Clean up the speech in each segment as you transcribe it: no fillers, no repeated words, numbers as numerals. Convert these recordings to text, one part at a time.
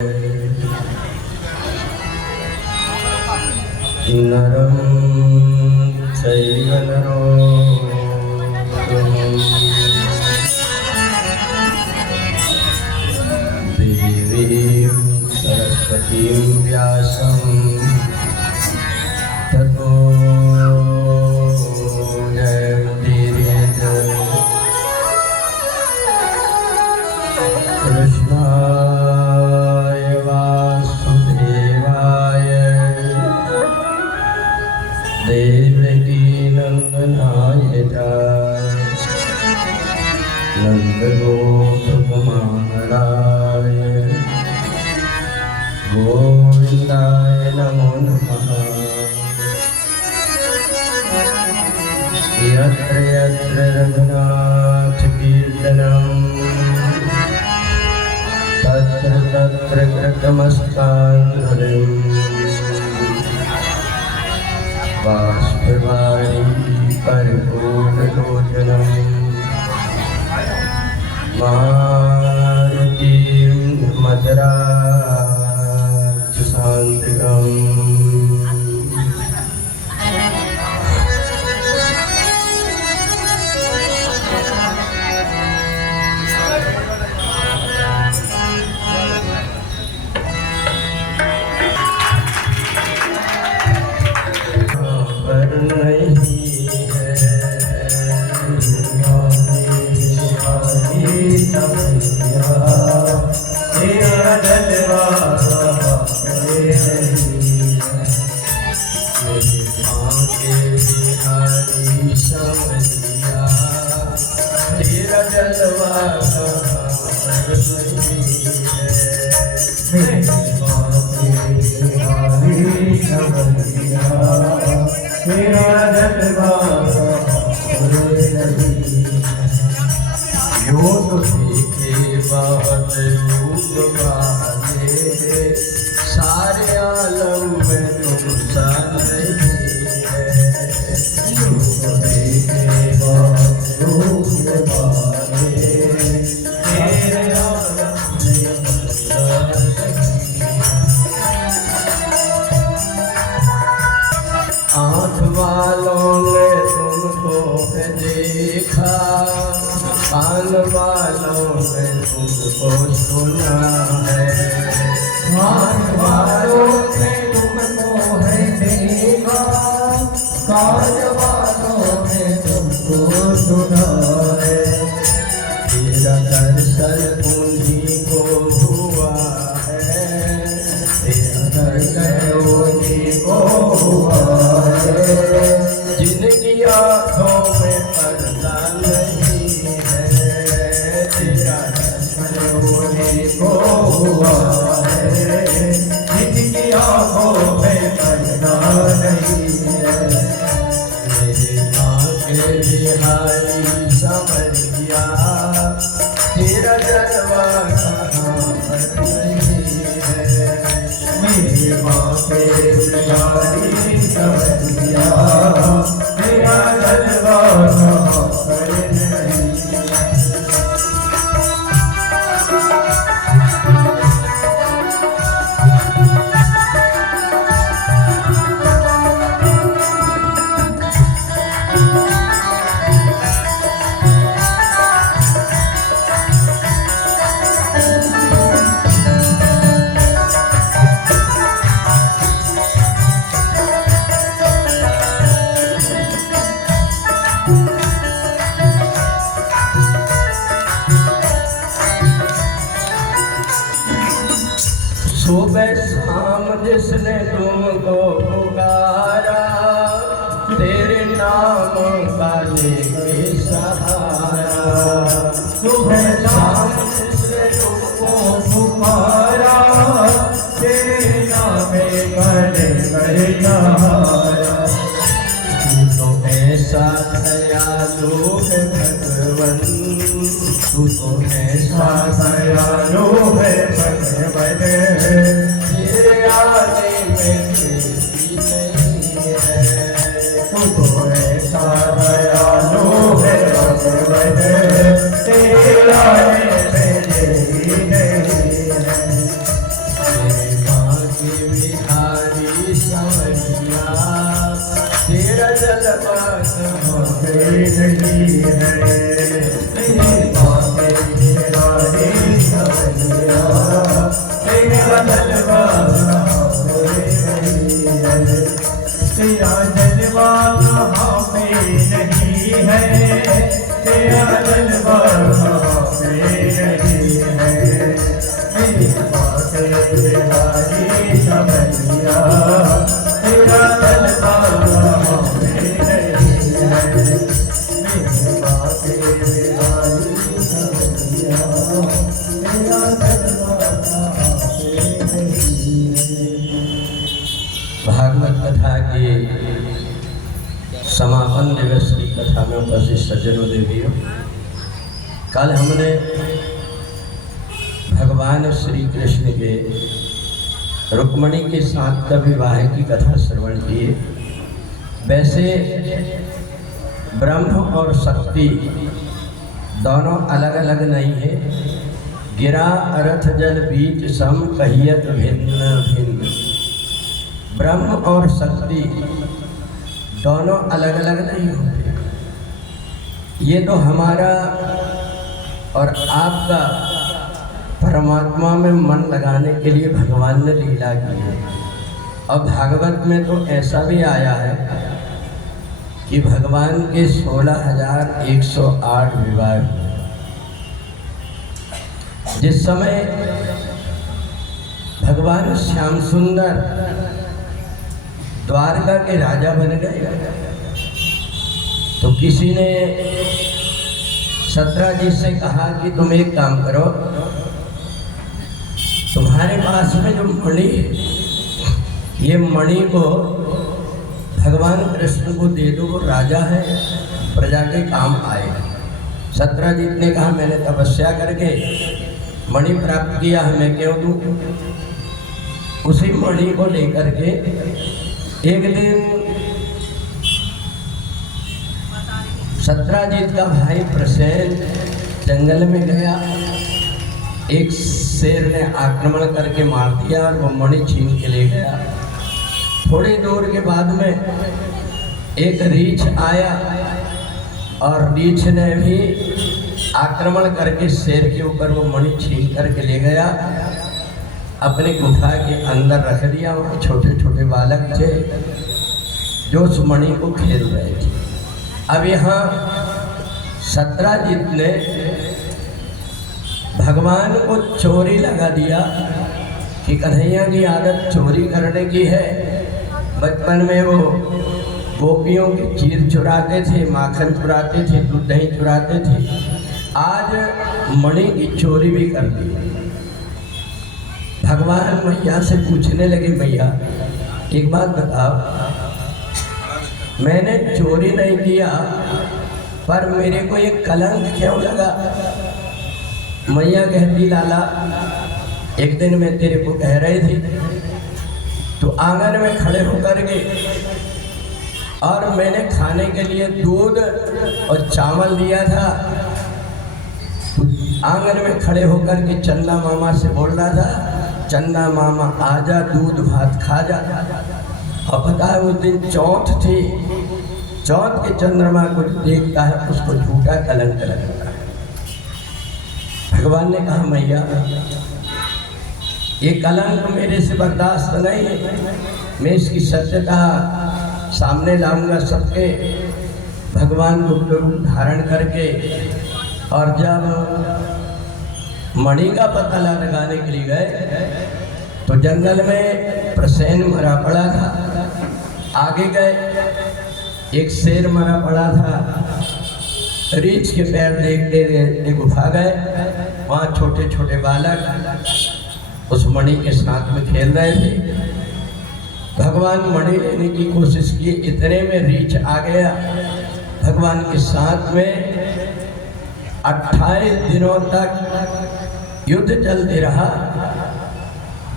नरं चैव नरोत्तमं देवीं सरस्वतीं व्यासं ततो जयमुदीरयेत्। कृष्णाय वासुदेवाय देवकी नंदनाय च नन्दगोपकुमाराय गोविन्दाय नमो नमः। यत्र यत्र रघुनाथकीर्तनं तत्र तत्र कृतमस्ताञ्जलिं बाष्पवाणी परिपूर्णलोचनं मारुतिं मधुराक्षसान्तिकम्। सारे आलम में तुम सा नहीं है। आँख वालों ने तुमको देखा, कान वालों ने तुमको सुना है। आँख वालों ने तुमको है देखा, कान वालों ने तुमको सुना है। तेरा दर्शन उन्हीं को हुआ है, तेरा दर्शन उन्हीं को हुआ है जिनकी आँखों में पर्दा नहीं है। तेरा दर्शन उन्हीं को हुआ है जिनकी आँखों में पर्दा नहीं है। मेरे आँखें बिहारी समझ गया, तेरा जलवा कहाँ पर नहीं है। मेरे माँ के बिहारी समझ गया, तेरा जलवा कहाँ पर नहीं। सुबह शाम जिसने तुमको पुकारा, तेरे नाम का लेके सहारा। सुबह शाम जिसने तुमको पुकारा, तेरे नामे बड़े बड़े सहारा। तू तो ऐसा दयालु है भगवन, तू तो ऐसा दयालु है भगवन, तेरे आने में देरी नहीं है। तू तो ऐसा दयालु है भगवन, तेरे आने में देरी नहीं है। जलवान होते नहीं है तेरी बातें निराली सवैया तेरा जलवा होते नहीं है तेरा जलवा हमें नहीं है तेरा जलवा हमें नहीं है तेरी बातें निराली सवैया तेरा जलवा हमें नहीं है तेरी बातें निराली सवैया तेरा जलवा हमें नहीं है। भागवत कथा के समापन दिवस की कथा में उपस्थित सज्जनों देवियों, कल हमने भगवान श्री कृष्ण के रुक्मणी के साथ का विवाह की कथा श्रवण की। वैसे ब्रह्म और शक्ति दोनों अलग अलग नहीं है। गिरा अर्थ जल बीज सम कहियत भिन्न भिन्न। ब्रह्म और शक्ति दोनों अलग अलग नहीं होते। ये तो हमारा और आपका परमात्मा में मन लगाने के लिए भगवान ने लीला की है। और भागवत में तो ऐसा भी आया है कि भगवान के 16,108 विवाह हुए। जिस समय भगवान श्याम सुंदर द्वारका के राजा बन गए तो किसी ने सत्रजी से कहा कि तुम एक काम करो, तुम्हारे पास में जो मणि है, ये मणि को भगवान कृष्ण को दे दो, वो राजा है, प्रजा के काम आए। सत्रजीत ने कहा मैंने तपस्या करके मणि प्राप्त किया है, मैं क्यों दूं? उसी मणि को लेकर के एक दिन सत्रजीत का भाई प्रसेन जंगल में गया। एक शेर ने आक्रमण करके मार दिया और वो मणि छीन के ले गया। थोड़ी दूर के बाद में एक रीछ आया और रीछ ने भी आक्रमण करके शेर के ऊपर वो मणि छीन करके ले गया, अपने गुफा के अंदर रख दिया। वहाँ छोटे छोटे बालक थे जो उस मणि को खेल रहे थे। अब यहाँ सत्रजीत ने भगवान को चोरी लगा दिया कि कन्हैया की आदत चोरी करने की है। बचपन में वो गोपियों की चीर चुराते थे, माखन चुराते थे, दूध दही चुराते थे। आज मणि की चोरी भी कर दी। भगवान मैया से पूछने लगे, मैया एक बात बताओ, मैंने चोरी नहीं किया पर मेरे को ये कलंक क्यों लगा? मैया कहती लाला, एक दिन मैं तेरे को कह रही थी, तो आंगन में खड़े होकर के और मैंने खाने के लिए दूध और चावल दिया था। आंगन में खड़े होकर के चंदा मामा से बोल रहा था, चंदा मामा आजा दूध भात खा जा। अब पता है उस दिन चौथ थी, चौथ के चंद्रमा को देखता है उसको झूठा कलंक लगता है। भगवान ने कहा मैया ये कलंक मेरे से बर्दाश्त नहीं है, मैं इसकी सत्यता सामने लाऊंगा सबके। भगवान गुप्त रूप धारण करके और जब मणि का पता लगाने के लिए गए तो जंगल में प्रसेन मरा पड़ा था। आगे गए एक शेर मरा पड़ा था। रीछ के पैर देखते देखते गुफा गए, वहाँ छोटे छोटे बालक उस मणि के साथ में खेल रहे थे। भगवान मणि लेने की कोशिश की, इतने में रीछ आ गया। भगवान के साथ में 28 दिनों तक युद्ध चलते रहा।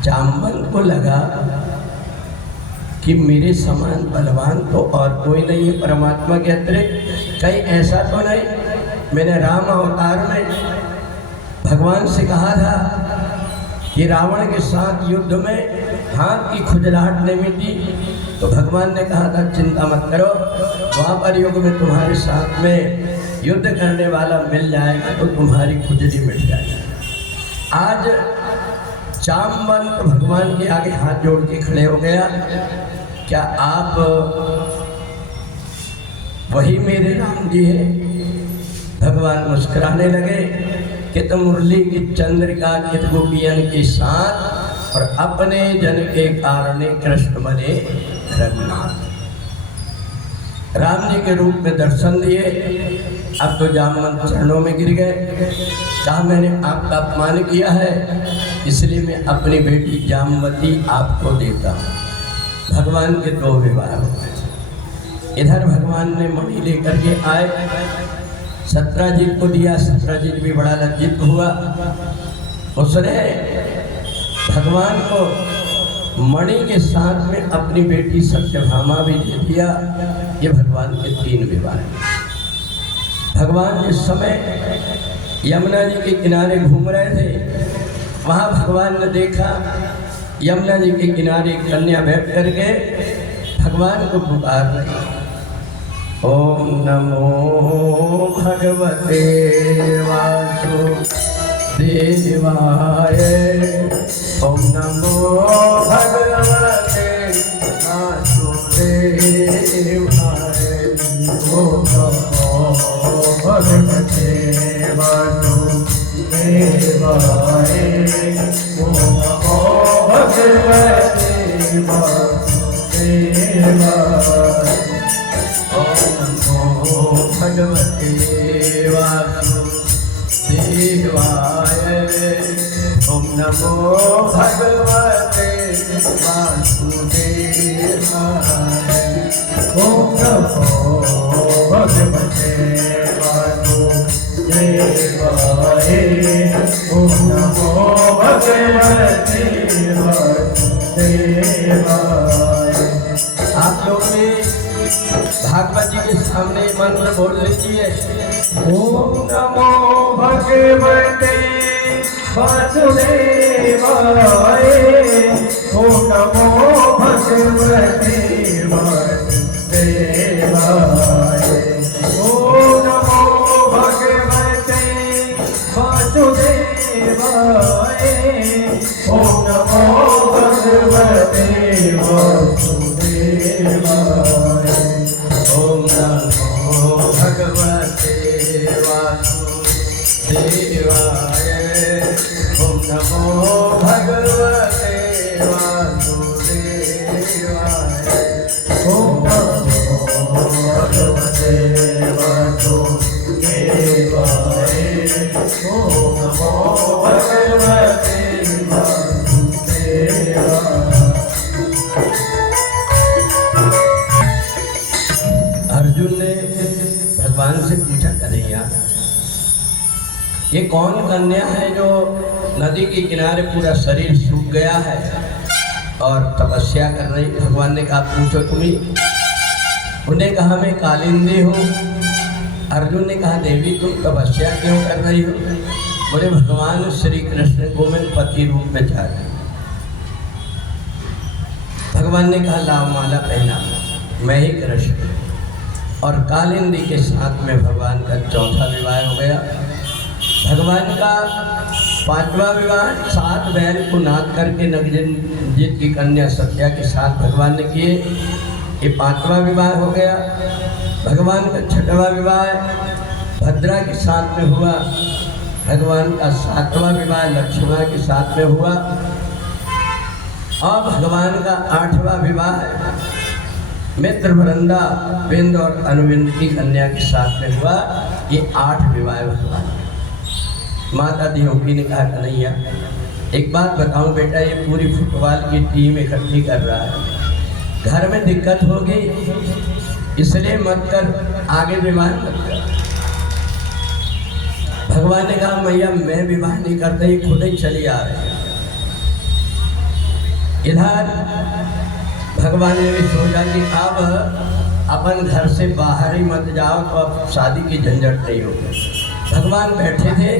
जाम्बन को लगा कि मेरे समान बलवान तो और कोई नहीं है परमात्मा के अतिरिक्त, कहीं ऐसा तो नहीं। मैंने राम अवतार में भगवान से कहा था कि रावण के साथ युद्ध में हाथ की खुजलाहट नहीं मिटी, तो भगवान ने कहा था चिंता मत करो, द्वापर युग में तुम्हारे साथ में युद्ध करने वाला मिल जाएगा तो तुम्हारी खुजली मिट जाएगी। आज जामवंत भगवान के आगे हाथ जोड़ के खड़े हो गया, क्या आप वही मेरे राम जी हैं? भगवान मुस्कुराने लगे कि तुम मुरली की चंद्रिका चित गोपियन के साथ और अपने जन के कारण कृष्ण बने रघुनाथ। राम जी के रूप में दर्शन दिए। अब तो जामवंत चरणों में गिर गए, कहा मैंने आपका अपमान किया है, इसलिए मैं अपनी बेटी जामवती आपको देता हूँ। भगवान के दो विवाह हो गए। इधर भगवान ने मणि लेकर के आए, सत्यजीत को दिया। सत्यजीत भी बड़ा लज्जित हुआ। उसने भगवान को मणि के साथ में अपनी बेटी सत्यभामा भी दे दिया। ये भगवान के 3 विवाह हैं। भगवान जिस समय यमुना जी के किनारे घूम रहे थे, वहाँ भगवान ने देखा यमुना जी के किनारे कन्या बैठ करके भगवान को पुकार रही, ओम नमो भगवते वासुदेवाय, ओम नमो भगवते वासुदेवाय, ओम नमो भगवते वासुदेवाय, ओम नमो भगवते वासुदेवाय, ओम नमो भगवते वासुदेवाय, ओम नमो भगवते वासुदेवाय, ओम नमो भगवते वासुदेवाय, ओम नमो भगवते वासुदेवाय। आप लोग भी भागवत जी के सामने मंत्र बोल लीजिए, ओम नमो भगवते वासुदेवाय, ओम नमो भगवते वासुदेवाय, ओम नमो भगवते वासुदेवाय, ओम नमो भगवते वासुदेवाय, ओम नमो भगवते वासुदेवाय, ओम नमो भगवते वासुदेवाय, ओम नमो भगवते वासुदेवाय, ओम नमो भगवते वासुदेवाय। अर्जुन ने भगवान से पूछा, कन्हैया ये कौन कन्या है जो नदी के किनारे पूरा शरीर सूख गया है और तपस्या कर रही? भगवान ने कहा पूछो तुम्ही। उन्हें कहा मैं कालिंदी हूँ। अर्जुन ने कहा देवी तुम तपस्या क्यों कर रही हो? बोले भगवान श्री कृष्ण को मैं पति रूप में चाहती हूँ। भगवान ने कहा लाओ माला पहना, मैं ही कृष्ण। और कालिंदी के साथ में भगवान का चौथा विवाह हो गया। भगवान का 5वां विवाह 7 बैल को नाद करके नगरजित की कन्या सत्या के साथ भगवान ने किए। ये 5वां विवाह हो गया। भगवान का 6वां विवाह भद्रा के साथ में हुआ। भगवान का 7वां विवाह लक्ष्मण के साथ में हुआ। और भगवान का 8वां विवाह मित्र वृंदा बिंद और अनुबिंद की कन्या के साथ में हुआ। ये 8 विवाह भगवान। माता देवकी ने कहा कन्हैया एक बात बताऊं बेटा, ये पूरी फुटबॉल की टीम इकट्ठी कर रहा है, घर में दिक्कत होगी इसलिए मत कर, आगे विवाह मत कर। भगवान ने कहा मैया मैं विवाह नहीं करता, ये खुद ही चली आ रही है। इधर भगवान ने भी सोचा कि अब अपन घर से बाहर ही मत जाओ तो अब शादी की झंझट नहीं होगी। भगवान बैठे थे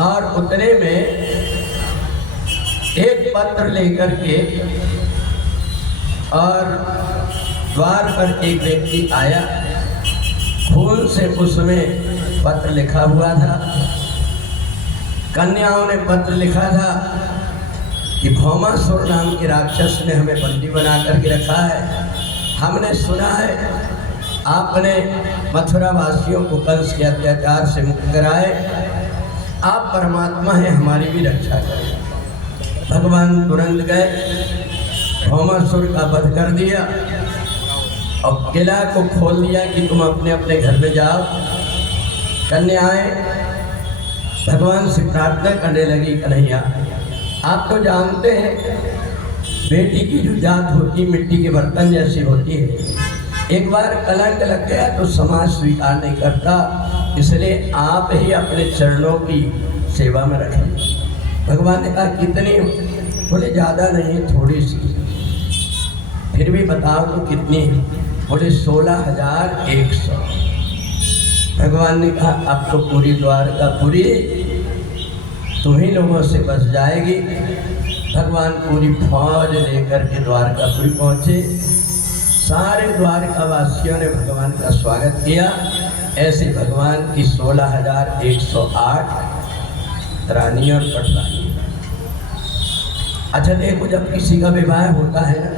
और उतने में एक पत्र लेकर के और द्वार पर एक व्यक्ति आया, खून से उसमें पत्र लिखा हुआ था। कन्याओं ने पत्र लिखा था कि भौमासुर नाम के राक्षस ने हमें बंदी बना करके रखा है। हमने सुना है आपने मथुरा वासियों को कंस के अत्याचार से मुक्त कराए। आप परमात्मा हैं, हमारी भी रक्षा करें। भगवान तुरंत गए, भौमासुर का वध कर दिया और किला को खोल दिया कि तुम अपने अपने घर में जाओ। कन्याएं भगवान से प्रार्थना करने लगी, कन्हैया आप तो जानते हैं बेटी की जो जात होती मिट्टी के बर्तन जैसी होती है। एक बार कलंक लग गया तो समाज स्वीकार नहीं करता, इसलिए आप ही अपने चरणों की सेवा में रखें। भगवान ने कहा कितनी? बोले ज़्यादा नहीं, थोड़ी सी। फिर भी बताओ तो कितनी है? बोले 16,100। भगवान ने कहा अब तो पूरी द्वारकापुरी तुम्हीं लोगों से बच जाएगी। भगवान पूरी फौज लेकर के द्वारकापुरी पहुँचे। सारे द्वारकावासियों ने भगवान का स्वागत किया। ऐसे भगवान की 16,108 रानी और पटरानी। अच्छा देखो, जब किसी का विवाह होता है ना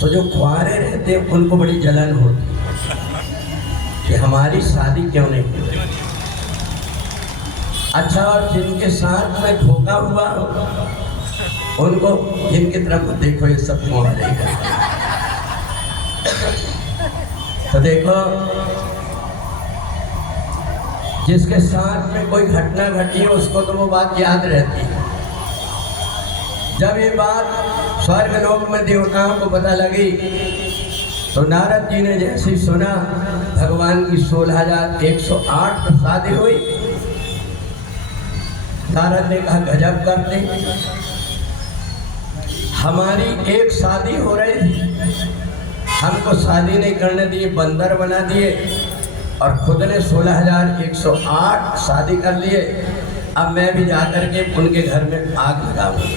तो जो कुंवारे रहते हैं उनको बड़ी जलन होती है कि हमारी शादी क्यों नहीं हुई। अच्छा, और जिनके साथ में धोखा हुआ उनको जिनकी तरफ देखो ये सब कुंवारे हैं। तो देखो जिसके साथ में कोई घटना घटी है उसको तो वो बात याद रहती है। जब ये बात स्वर्ग लोक में देवताओं को पता लगी तो नारद जी ने जैसे ही सुना भगवान की 16,108 पर शादी हुई। नारद ने कहा गजब करते, हमारी एक शादी हो रही थी, हमको शादी नहीं करने दिए, बंदर बना दिए और खुद ने 16,108 शादी कर लिए। अब मैं भी जाकर के उनके घर में आग लगाऊंगा।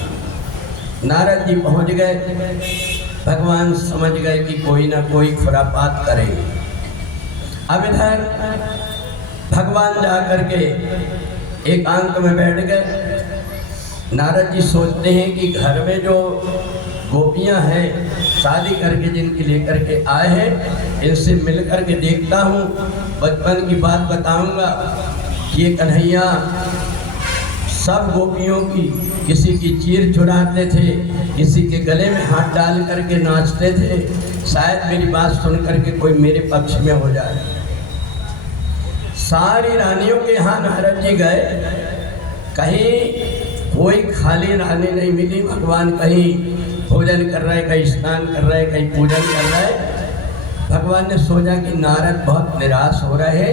नारद जी पहुंच गए, भगवान समझ गए कि कोई ना कोई खुरापात करेंगे। अब इधर भगवान जाकर के एकांत में बैठ गए। नारद जी सोचते हैं कि घर में जो गोपियां हैं शादी करके जिनकी लेकर के आए हैं इनसे मिल कर के देखता हूँ, बचपन की बात बताऊंगा कि ये कन्हैया सब गोपियों की किसी की चीर चुराते थे, किसी के गले में हाथ डाल करके नाचते थे। शायद मेरी बात सुन करके कोई मेरे पक्ष में हो जाए। सारी रानियों के यहाँ नारद जी गए, कहीं कोई खाली रानी नहीं मिली। भगवान कहीं भोजन कर रहे, कहीं स्नान कर रहे, कहीं पूजन कर रहे। भगवान ने सोचा कि नारद बहुत निराश हो रहे।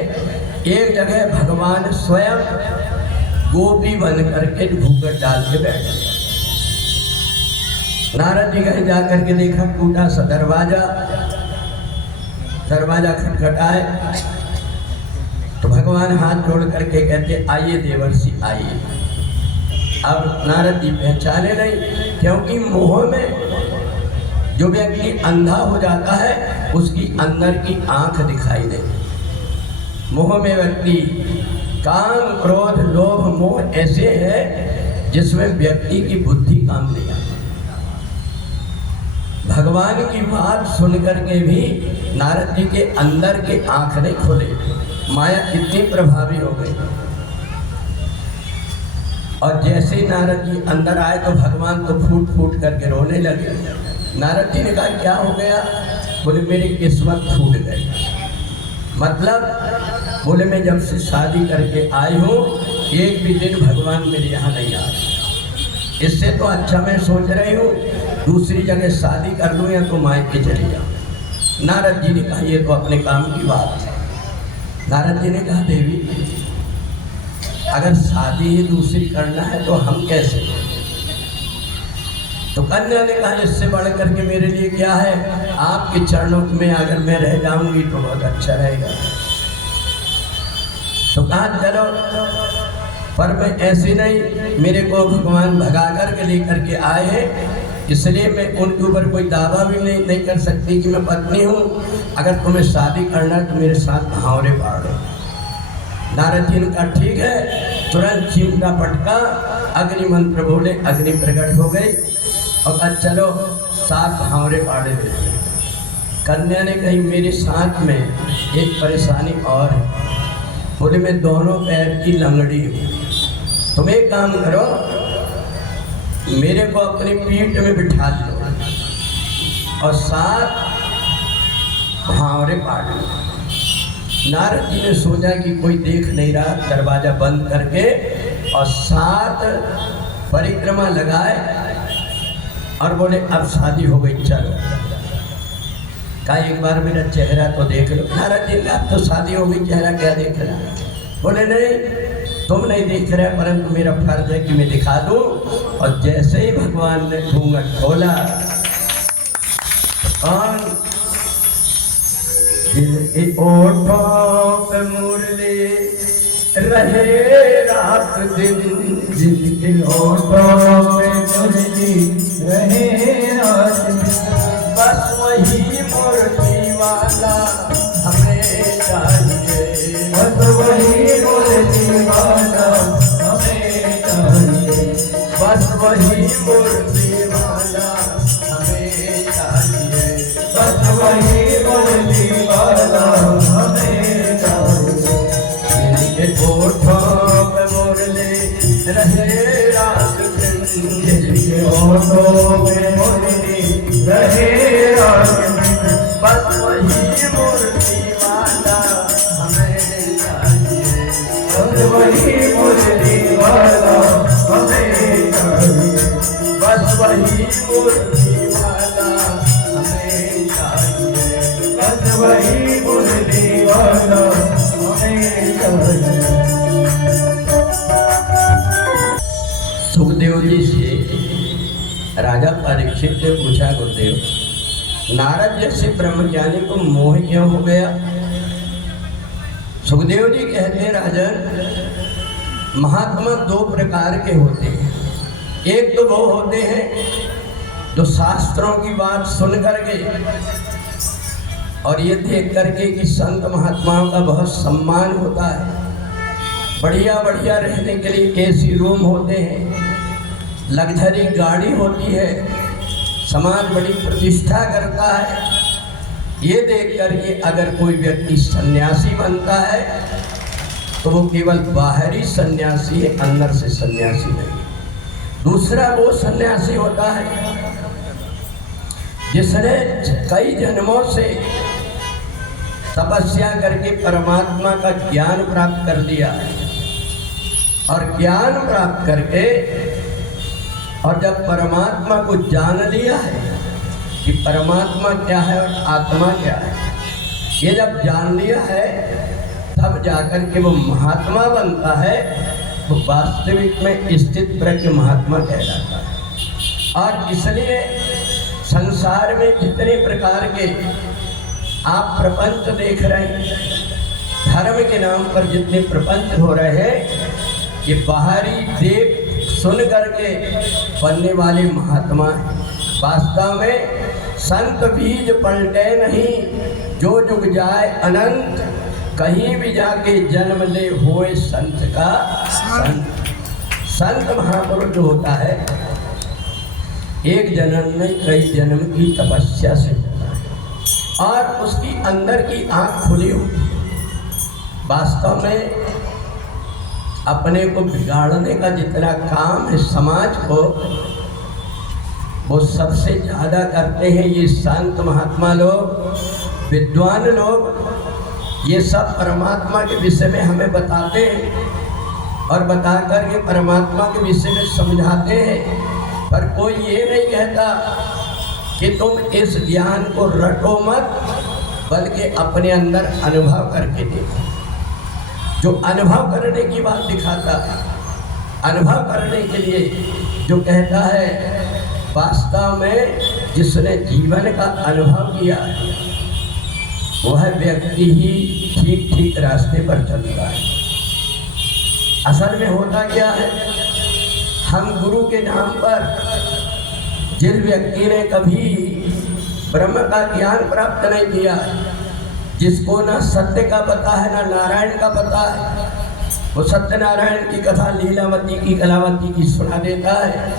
एक जगह भगवान स्वयं गोपी बन करके घूंघट डाल के बैठ गए। नारद जी कहीं जा करके देखा, टूटा सा दरवाजा खटखटाए तो भगवान हाथ जोड़ करके कहते आइए देवर्षि आइए। अब नारद जी पहचाने नहीं, क्योंकि मोह में जो व्यक्ति अंधा हो जाता है उसकी अंदर की आंख दिखाई देती। मोह में व्यक्ति काम क्रोध लोभ मोह ऐसे है जिसमें व्यक्ति की बुद्धि काम नहीं आती। भगवान की बात सुनकर के भी नारद जी के अंदर के आंख नहीं खोले। माया कितनी प्रभावी हो गई। और जैसे ही नारद जी अंदर आए तो भगवान तो फूट फूट करके रोने लगे। नारद जी ने कहा क्या हो गया? बोले मेरी किस्मत फूट गई। मतलब बोले मैं जब से शादी करके आई हूँ एक भी दिन भगवान मेरे यहाँ नहीं आए। इससे तो अच्छा मैं सोच रही हूँ दूसरी जगह शादी कर लूँ या तो मायके चली जाऊँ। नारद जी ने कहा ये तो अपने काम की बात है। नारद जी ने कहा देवी अगर शादी ही दूसरी करना है तो हम कैसे? तो कन्या ने कहा इससे बढ़ करके मेरे लिए क्या है, आपके चरणों में अगर मैं रह जाऊंगी तो बहुत अच्छा रहेगा। तो कहा चलो, पर मैं ऐसे नहीं, मेरे को भगवान भगा कर के लेकर के आए हैं इसलिए मैं उनके ऊपर कोई दावा भी नहीं कर सकती कि मैं पत्नी हूँ। अगर तुम्हें शादी करना है तो मेरे साथ हावरे पाड़ो। नारद जी ने कहा ठीक है। तुरंत चिमटा पटका, अग्नि मंत्र बोले, अग्नि प्रकट हो गई और कहा चलो 7 हावरे पाड़े देते। कन्या ने कही मेरे साथ में एक परेशानी और है। बोले मैं दोनों पैर की लंगड़ी हूँ। तुम एक काम करो, मेरे को अपनी पीठ में बिठा लो और 7 हावरे पाड़ लो। नारद जी ने सोचा कि कोई देख नहीं रहा, दरवाजा बंद करके और 7 परिक्रमा लगाए और बोले अब शादी हो गई, चलो। कहा एक बार मेरा चेहरा तो देख लो। नारद जी ने अब तो शादी हो गई, चेहरा क्या देख रहा। बोले नहीं, तुम नहीं देख रहे, परंतु मेरा फर्ज है कि मैं दिखा दूं। और जैसे ही भगवान ने घूंघट खोला, और जिनके ओठों पे मुरली रहे रात दिन, जिनके होठों पे मुरली रहे रात दिन, बस वही मूर्ति वाला हमें चाहिए। बस वही मूर्ति वाला हमें चाहिए। बस वही मूर्ति वाला हमें चाहिए। बस वही मूर्ति वाला हमें चाहिए। जिनके होठों पे मुरली रहे रात दिन, जिनके होठों पे मुरली रहे रात दिन, बस वही मूर्ति वाला हमें चाहिए। बस वही मूर्ति वाला हमें चाहिए। बस वही मूर्ति वाला हमें चाहिए। बस वही मूर्ति वाला हमें चाहिए। सुखदेव जी से राजा परीक्षित ने पूछा, गुरुदेव नारद जैसे ब्रह्मज्ञानी को मोह क्यों हो गया। सुखदेव जी कहते हैं राजन, महात्मा 2 प्रकार के होते हैं। एक तो वो होते हैं जो शास्त्रों की बात सुन करके और ये देख करके कि संत महात्माओं का बहुत सम्मान होता है, बढ़िया बढ़िया रहने के लिए एसी रूम होते हैं, लग्जरी गाड़ी होती है, समाज बड़ी प्रतिष्ठा करता है। ये देख करके अगर कोई व्यक्ति सन्यासी बनता है तो वो केवल बाहरी सन्यासी है, अंदर से सन्यासी नहीं। दूसरा वो सन्यासी होता है जिसने कई जन्मों से तपस्या करके परमात्मा का ज्ञान प्राप्त कर लिया है, और ज्ञान प्राप्त करके और जब परमात्मा को जान लिया है कि परमात्मा क्या है और आत्मा क्या है, ये जब जान लिया है तब जाकर के वो महात्मा बनता है। वो वास्तविक में स्थित प्रज्ञ महात्मा कहलाता है। और इसलिए संसार में जितने प्रकार के आप प्रपंच देख रहे हैं, धर्म के नाम पर जितने प्रपंच हो रहे हैं, ये बाहरी देख सुन करके बनने वाले महात्मा हैं। वास्तव में संत बीज पलटे नहीं, जो जुग जाए अनंत, कहीं भी जाके जन्म ले होए संत का संत। संत महापुरुष जो होता है एक जन्म में कई जन्म की तपस्या से होता है और उसकी अंदर की आंख खुली होती है। वास्तव में अपने को बिगाड़ने का जितना काम है समाज को, वो सबसे ज़्यादा करते हैं ये संत महात्मा लोग, विद्वान लोग। ये सब परमात्मा के विषय में हमें बताते हैं और बता कर के परमात्मा के विषय में समझाते हैं, पर कोई ये नहीं कहता कि तुम इस ज्ञान को रटो मत, बल्कि अपने अंदर अनुभव करके देखो। जो अनुभव करने की बात दिखाता है, अनुभव करने के लिए जो कहता है, वास्तव में जिसने जीवन का अनुभव किया है वह व्यक्ति ही ठीक ठीक रास्ते पर चलता है। असल में होता क्या है, हम गुरु के नाम पर जिस व्यक्ति ने कभी ब्रह्म का ज्ञान प्राप्त नहीं किया, जिसको ना सत्य का पता है ना नारायण का पता है, वो सत्यनारायण की कथा लीलावती की कलावती की सुना देता है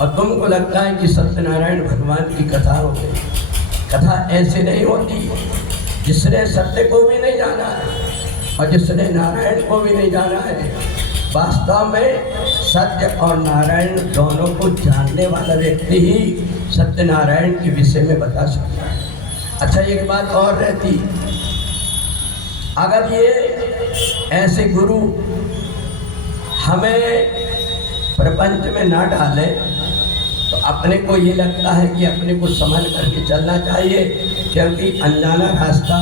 और तुमको लगता है कि सत्यनारायण भगवान की कथा हो गई। कथा ऐसे नहीं होती। जिसने सत्य को भी नहीं जाना है और जिसने नारायण को भी नहीं जाना है, वास्तव में सत्य और नारायण दोनों को जानने वाला व्यक्ति ही सत्यनारायण के विषय में बता सकता है। अच्छा, एक बात और रहती, अगर ये ऐसे गुरु हमें प्रपंच में ना डाले तो अपने को ये लगता है कि अपने को संभल करके चलना चाहिए, क्योंकि अनजाना रास्ता।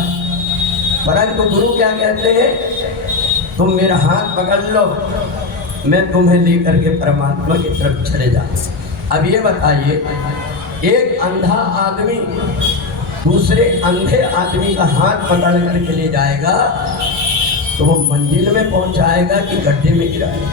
परंतु गुरु क्या कहते हैं, तुम मेरा हाथ पकड़ लो, मैं तुम्हें लेकर के परमात्मा की तरफ चले जाऊं। अब ये बताइए, एक अंधा आदमी दूसरे अंधे आदमी का हाथ पकड़ करके ले जाएगा तो वो मंजिल में पहुंचाएगा कि गड्ढे में गिराएगा।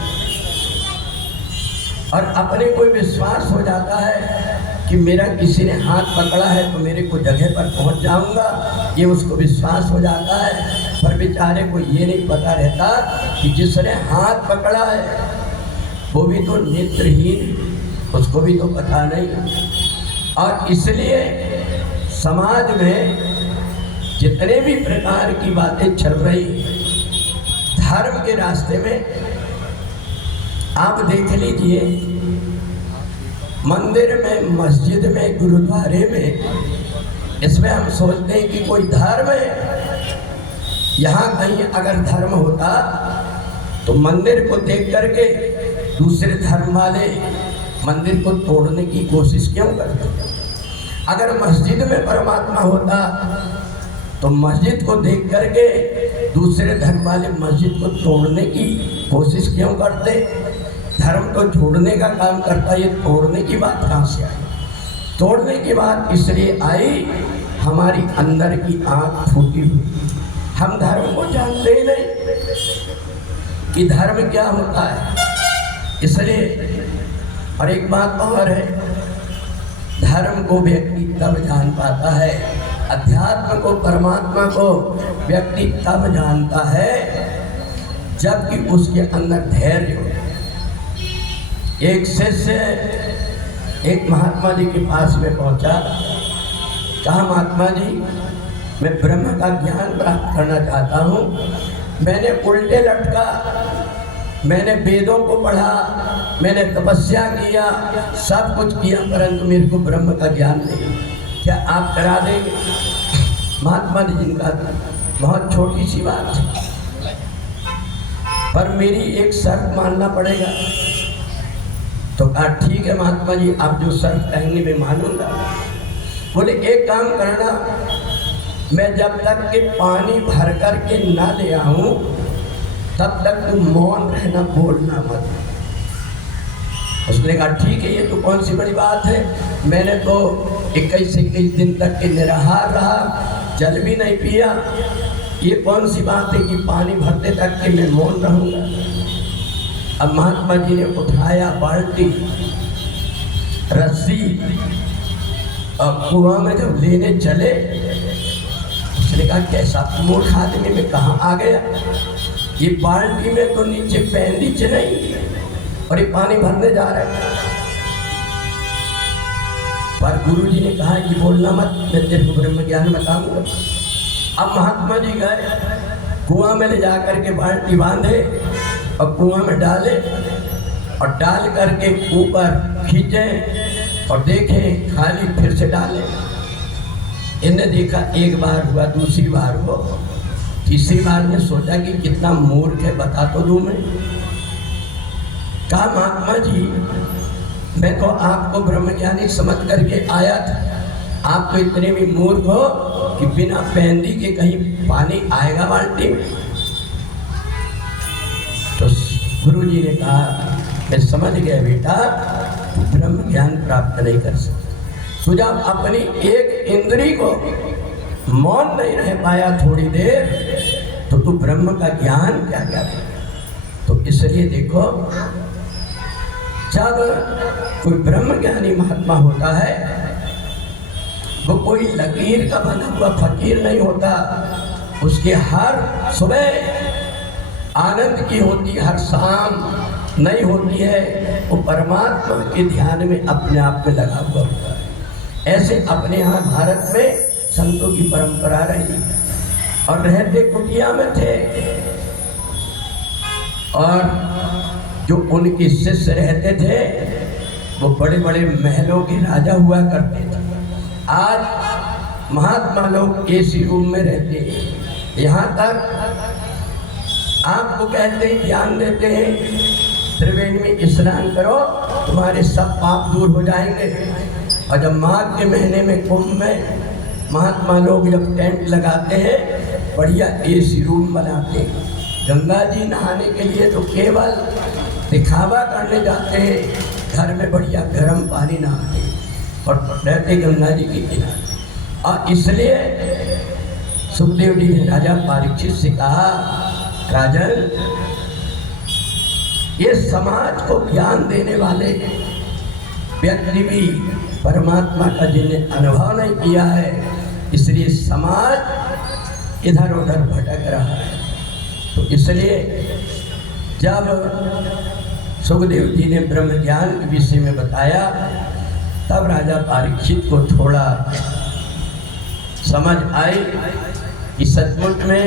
और अपने को विश्वास हो जाता है कि मेरा किसी ने हाथ पकड़ा है तो मेरे को जगह पर पहुंच जाऊंगा, ये उसको विश्वास हो जाता है। पर बेचारे को ये नहीं पता रहता कि जिसने हाथ पकड़ा है वो भी तो नेत्रहीन, उसको भी तो पता नहीं। और इसलिए समाज में जितने भी प्रकार की बातें चल रही धर्म के रास्ते में, आप देख लीजिए, मंदिर में, मस्जिद में, गुरुद्वारे में, इसमें हम सोचते हैं कि कोई धर्म है। यहाँ कहीं अगर धर्म होता तो मंदिर को देख करके दूसरे धर्म वाले मंदिर को तोड़ने की कोशिश क्यों करते? अगर मस्जिद में परमात्मा होता तो मस्जिद को देख करके दूसरे धर्म वाले मस्जिद को तोड़ने की कोशिश क्यों करते? धर्म तो जोड़ने का काम करता, ये तोड़ने की बात कहाँ से आई? तोड़ने की बात इसलिए आई, हमारी अंदर की आँख फूटी हुई। हम धर्म को जानते ही नहीं कि धर्म क्या होता है, इसलिए। और एक बात और है, धर्म को व्यक्ति तब जान पाता है, अध्यात्म को, परमात्मा को व्यक्ति तब जानता है जबकि उसके अंदर धैर्य हो। एक शिष्य एक महात्मा जी के पास में पहुंचा, कहा, महात्मा जी, मैं ब्रह्म का ज्ञान प्राप्त करना चाहता हूँ। मैंने उल्टे लटका, मैंने वेदों को पढ़ा, मैंने तपस्या किया, सब कुछ किया, परंतु मेरे को ब्रह्म का ज्ञान नहीं। क्या आप करा देंगे? महात्मा जी जिनका बहुत छोटी सी बात है, पर मेरी एक शर्त मानना पड़ेगा। तो कहा, ठीक है महात्मा जी, आप जो शर्त कहेंगे मैं मानूंगा। बोले, एक काम करना, मैं जब तक के पानी भर कर के ना ले आऊं तब तक तुम मौन रहना, बोलना मत। उसने कहा, ठीक है, ये तो कौन सी बड़ी बात है, मैंने तो 21 दिन तक के निराहार रहा, जल भी नहीं पिया, ये कौन सी बात है कि पानी भरते तक के मैं मौन रहूंगा। अब महात्मा जी ने उठाया बाल्टी, रस्सी, और कुआं में जब लेने चले, उसने कहा, कैसा मूर्ख आदमी में कहाँ आ गया, ये बाल्टी में तो नीचे पैंदीच नहीं और ये पानी भरने जा रहा है। पर गुरु जी ने कहा कि बोलना मत, मैं तेरे को ब्रह्म ज्ञान बताऊंगा। अब महात्मा जी गए, कुआं में ले जाकर के बाल्टी बांधे और कुआं में डाले, और डाल करके ऊपर खींचे और देखे खाली, फिर से डाले। इन्हें देखा, एक बार हुआ, दूसरी बार हुआ, तीसरी बार में सोचा कि कितना मूर्ख है, बता तो दूं मैं। कहा, महात्मा जी, मैं तो आपको ब्रह्मज्ञानी समझ करके आया था, आप तो इतने भी मूर्ख हो कि बिना पैंदी के कहीं पानी आएगा बाल्टी में। तो गुरु जी ने कहा, मैं समझ गया बेटा, तू ब्रह्म ज्ञान प्राप्त नहीं कर सकता। तू जब अपनी एक इंद्री को मौन नहीं रह पाया थोड़ी देर, तो तू ब्रह्म का ज्ञान क्या क्या है। तो इसलिए देखो, जब कोई ब्रह्मज्ञानी महात्मा होता है वो कोई लकीर का बना हुआ फकीर नहीं होता, उसके हर सुबह आनंद की होती, हर शाम नहीं होती है, वो परमात्मा के ध्यान में अपने आप में लगा हुआ होता है। ऐसे अपने यहाँ भारत में संतों की परंपरा रही और रहते कुटिया में थे और जो उनके शिष्य रहते थे वो बड़े बड़े महलों के राजा हुआ करते थे। आज महात्मा लोग एसी रूम में रहते हैं, यहाँ तक आपको कहते हैं, ज्ञान देते हैं त्रिवेणी में स्नान करो तुम्हारे सब पाप दूर हो जाएंगे। और जब माघ के महीने में कुंभ में महात्मा लोग जब टेंट लगाते हैं, बढ़िया एसी रूम बनाते हैं, गंगा जी नहाने के लिए तो केवल दिखावा करने जाते हैं, घर में बढ़िया गर्म पानी नहाते और रहते गंगा जी के किनारे। और इसलिए सुखदेव जी ने राजा परीक्षित से कहा, राजन ये समाज को ज्ञान देने वाले व्यक्ति भी परमात्मा का जिन्हें अनुभव नहीं किया है, इसलिए समाज इधर उधर भटक रहा है। तो इसलिए जब सुखदेव जी ने ब्रह्म ज्ञान के विषय में बताया तब राजा परीक्षित को थोड़ा समझ आई कि सचमुच में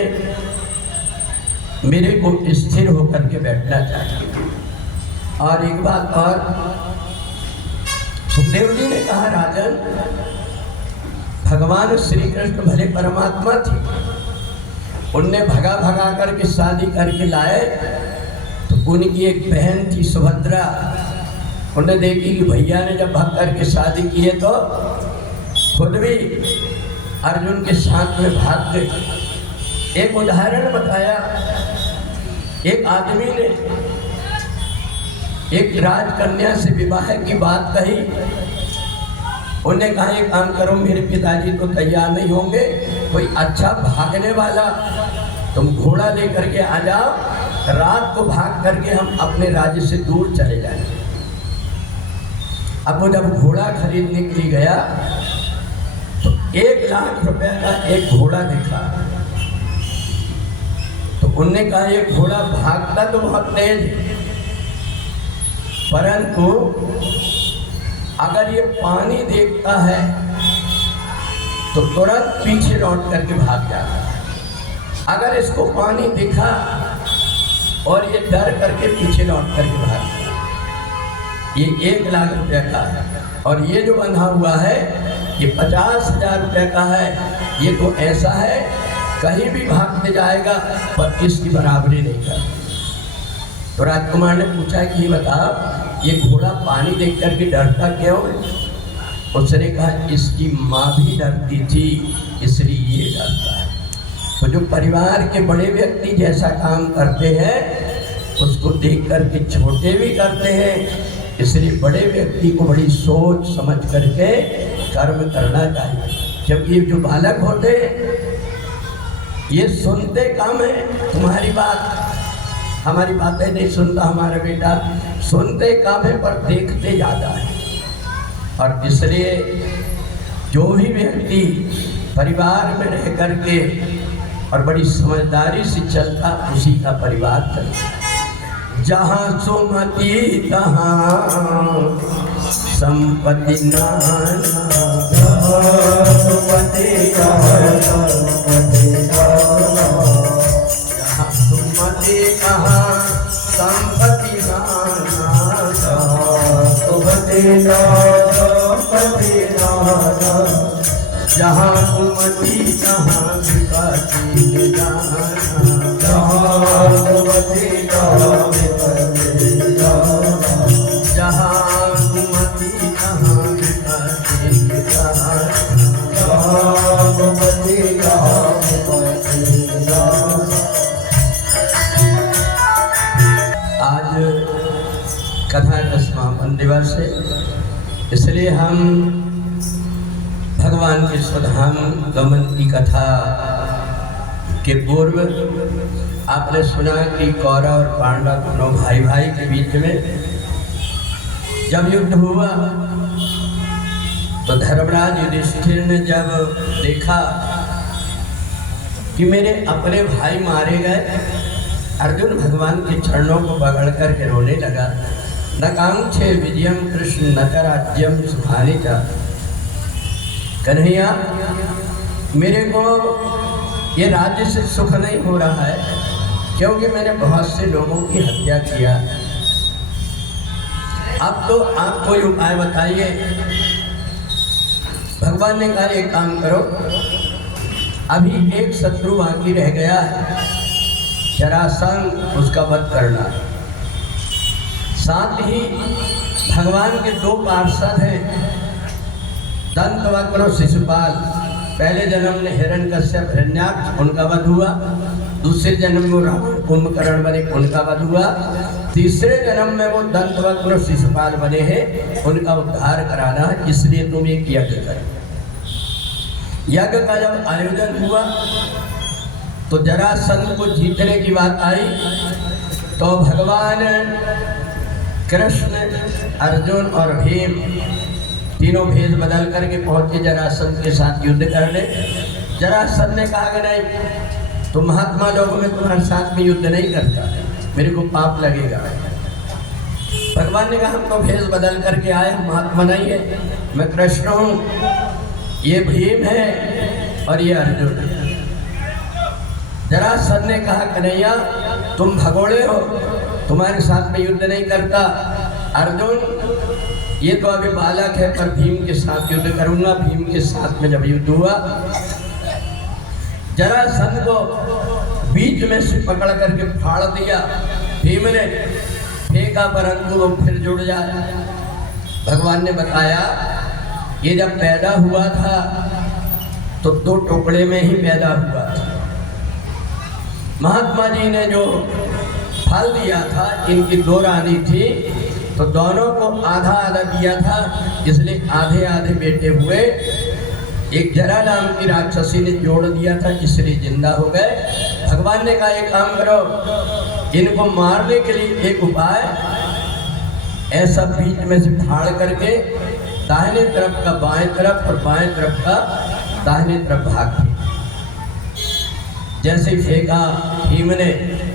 मेरे को स्थिर होकर के बैठना चाहिए। और एक बात और, सुखदेव जी ने कहा, राजन भगवान श्री कृष्ण भले परमात्मा थे, उनने भगा भगा करके शादी करके लाए तो उनकी एक बहन थी सुभद्रा, उन्हें देखी कि भैया ने जब भग करके शादी किए तो खुद भी अर्जुन के साथ में भाग गए। एक उदाहरण बताया, एक आदमी ने एक राजकन्या से विवाह की बात कही, उन्हें कहा एक काम करो, मेरे पिताजी तो तैयार नहीं होंगे, कोई अच्छा भागने वाला तुम घोड़ा लेकर के आ जाओ, रात को भाग करके हम अपने राज्य से दूर चले जाएंगे। अब वो जब घोड़ा खरीदने के लिए गया तो 1 लाख रुपए का एक घोड़ा देखा, तो उनने कहा ये घोड़ा भागता तो बहुत तेज, परंतु अगर ये पानी देखता है तो तुरंत पीछे लौट करके भाग जाता है। अगर इसको पानी दिखा और ये डर करके पीछे लौट करके भाग गया। ये 1 लाख रुपए का है और ये जो बंधा हुआ है ये 50,000 रुपए का है। ये तो ऐसा है कहीं भी भागते जाएगा पर इसकी बराबरी नहीं कर। तो राजकुमार ने पूछा कि ये बताओ ये घोड़ा पानी देख करके डरता क्यों है? उसने कहा इसकी माँ भी डरती थी इसलिए ये डरता है। तो जो परिवार के बड़े व्यक्ति जैसा काम करते हैं उसको देख करके छोटे भी करते हैं, इसलिए बड़े व्यक्ति को बड़ी सोच समझ करके कर्म करना चाहिए। जब ये जो बालक होते ये सुनते कम है, तुम्हारी बात हमारी बातें नहीं सुनता हमारा बेटा, सुनते कम है पर देखते ज़्यादा है। और इसलिए जो भी व्यक्ति परिवार में रह करके और बड़ी समझदारी से चलता उसी का परिवार चलता। जहाँ सुमति तहाँ संपत्ति नाना, जहाँ सुमति तहाँ संपत्ति नाना, जहाँ सुमति तहाँ विपत्ति जाना, जहाँ सुमति तहाँ विपत्ति जाना, जहाँ सुमति तहाँ विपत्ति जाना, जहाँ सुमति तहाँ विपत्ति जाना। आज कथा का समापन दिवस है, इसलिए हम भगवान के स्वधाम गमन की कथा के पूर्व आपने सुना कि कौरव और पांडव दोनों भाई भाई के बीच में जब युद्ध हुआ तो धर्मराज युधिष्ठिर ने जब देखा कि मेरे अपने भाई मारे गए, अर्जुन भगवान के चरणों को पकड़ करके रोने लगा। न कांक्षे विजयम कृष्ण न च राज्यम सुखानि च। कन्हैया, मेरे को ये राज्य से सुख नहीं हो रहा है, क्योंकि मैंने बहुत से लोगों की हत्या किया। अब तो आप कोई उपाय बताइए। भगवान ने कहा एक काम करो, अभी एक शत्रु बाकी रह गया है, जरासंध, उसका वध करना। साथ ही भगवान के दो पार्षद हैं, दंतवक्र और शिशुपाल। पहले जन्म में हिरण्यकश्यप हिरण्याक्ष, उनका वध हुआ। दूसरे जन्म में रावण कुंभकर्ण बने, उनका वध हुआ। तीसरे जन्म में वो दंतवक्र और शिशुपाल बने हैं, उनका उद्धार कराना है। इसलिए तुम एक यज्ञ करो। यज्ञ का जब आयोजन हुआ तो जरासंध को जीतने की बात आई, तो भगवान कृष्ण, अर्जुन और भीम तीनों भेद बदल करके पहुंचे जरासंध के साथ युद्ध करने। जरासंध ने कहा कि नहीं, तुम महात्मा लोगों में तुम्हारे साथ में युद्ध नहीं करता, मेरे को पाप लगेगा। भगवान ने कहा हम तो भेद बदल करके आए, महात्मा नहीं है, मैं कृष्ण हूँ, ये भीम है और ये अर्जुन है। जरासंध ने कहा कन्हैया तुम भगोड़े हो, तुम्हारे साथ में युद्ध नहीं करता। अर्जुन ये तो अभी बालक है, पर भीम के साथ युद्ध करूंगा। भीम के साथ में जब युद्ध हुआ, जरासंध को बीच में से पकड़ करके फाड़ दिया। भीम ने फेंका, परंतु वो फिर जुड़ जाए। भगवान ने बताया ये जब पैदा हुआ था तो दो टुकड़े में ही पैदा हुआ था। महात्मा जी ने जो फल दिया था, इनकी दो रानी थी, तो दोनों को आधा आधा दिया था, इसलिए आधे आधे बेटे हुए। एक जरा नाम की राक्षसी ने जोड़ दिया था, इसलिए जिंदा हो गए। भगवान ने कहा एक काम करो, इनको मारने के लिए एक उपाय, ऐसा बीच में से फाड़ करके दाहिने तरफ का बाएं तरफ और बाएं तरफ का दाहिने तरफ भाग फेंक। जैसे ही फेंका, भीम ने,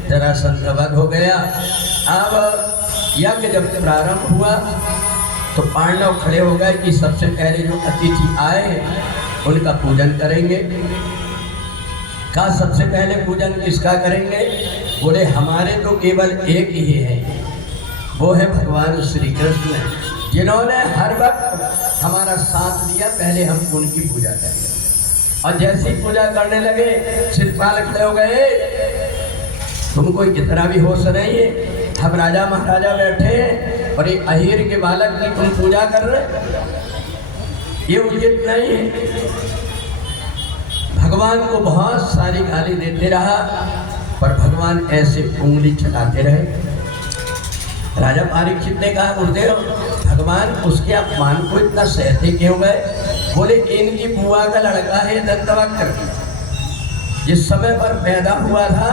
जरासंध का वध हो गया। अब यज्ञ जब प्रारंभ हुआ तो पांडव खड़े हो गए कि सबसे पहले जो अतिथि आए उनका पूजन करेंगे। कहा सबसे पहले पूजन किसका करेंगे? बोले हमारे तो केवल एक ही है, वो है भगवान श्री कृष्ण, जिन्होंने हर वक्त हमारा साथ दिया, पहले हम उनकी पूजा करेंगे। और जैसी पूजा करने लगे, शिशुपाल खड़े हो गए, तुमको कितना भी होश नहीं है, हम राजा महाराजा बैठे हैं और एक अहीर के बालक की तुम पूजा कर रहे, ये उचित नहीं है। भगवान को बहुत सारी गाली देते रहा, पर भगवान ऐसे उंगली चलाते रहे। राजा परीक्षित ने कहा गुरुदेव, भगवान उसके अपमान को इतना सहते क्यों गए? बोले इनकी बुआ का लड़का है दंतवक्र, जिस समय पर पैदा हुआ था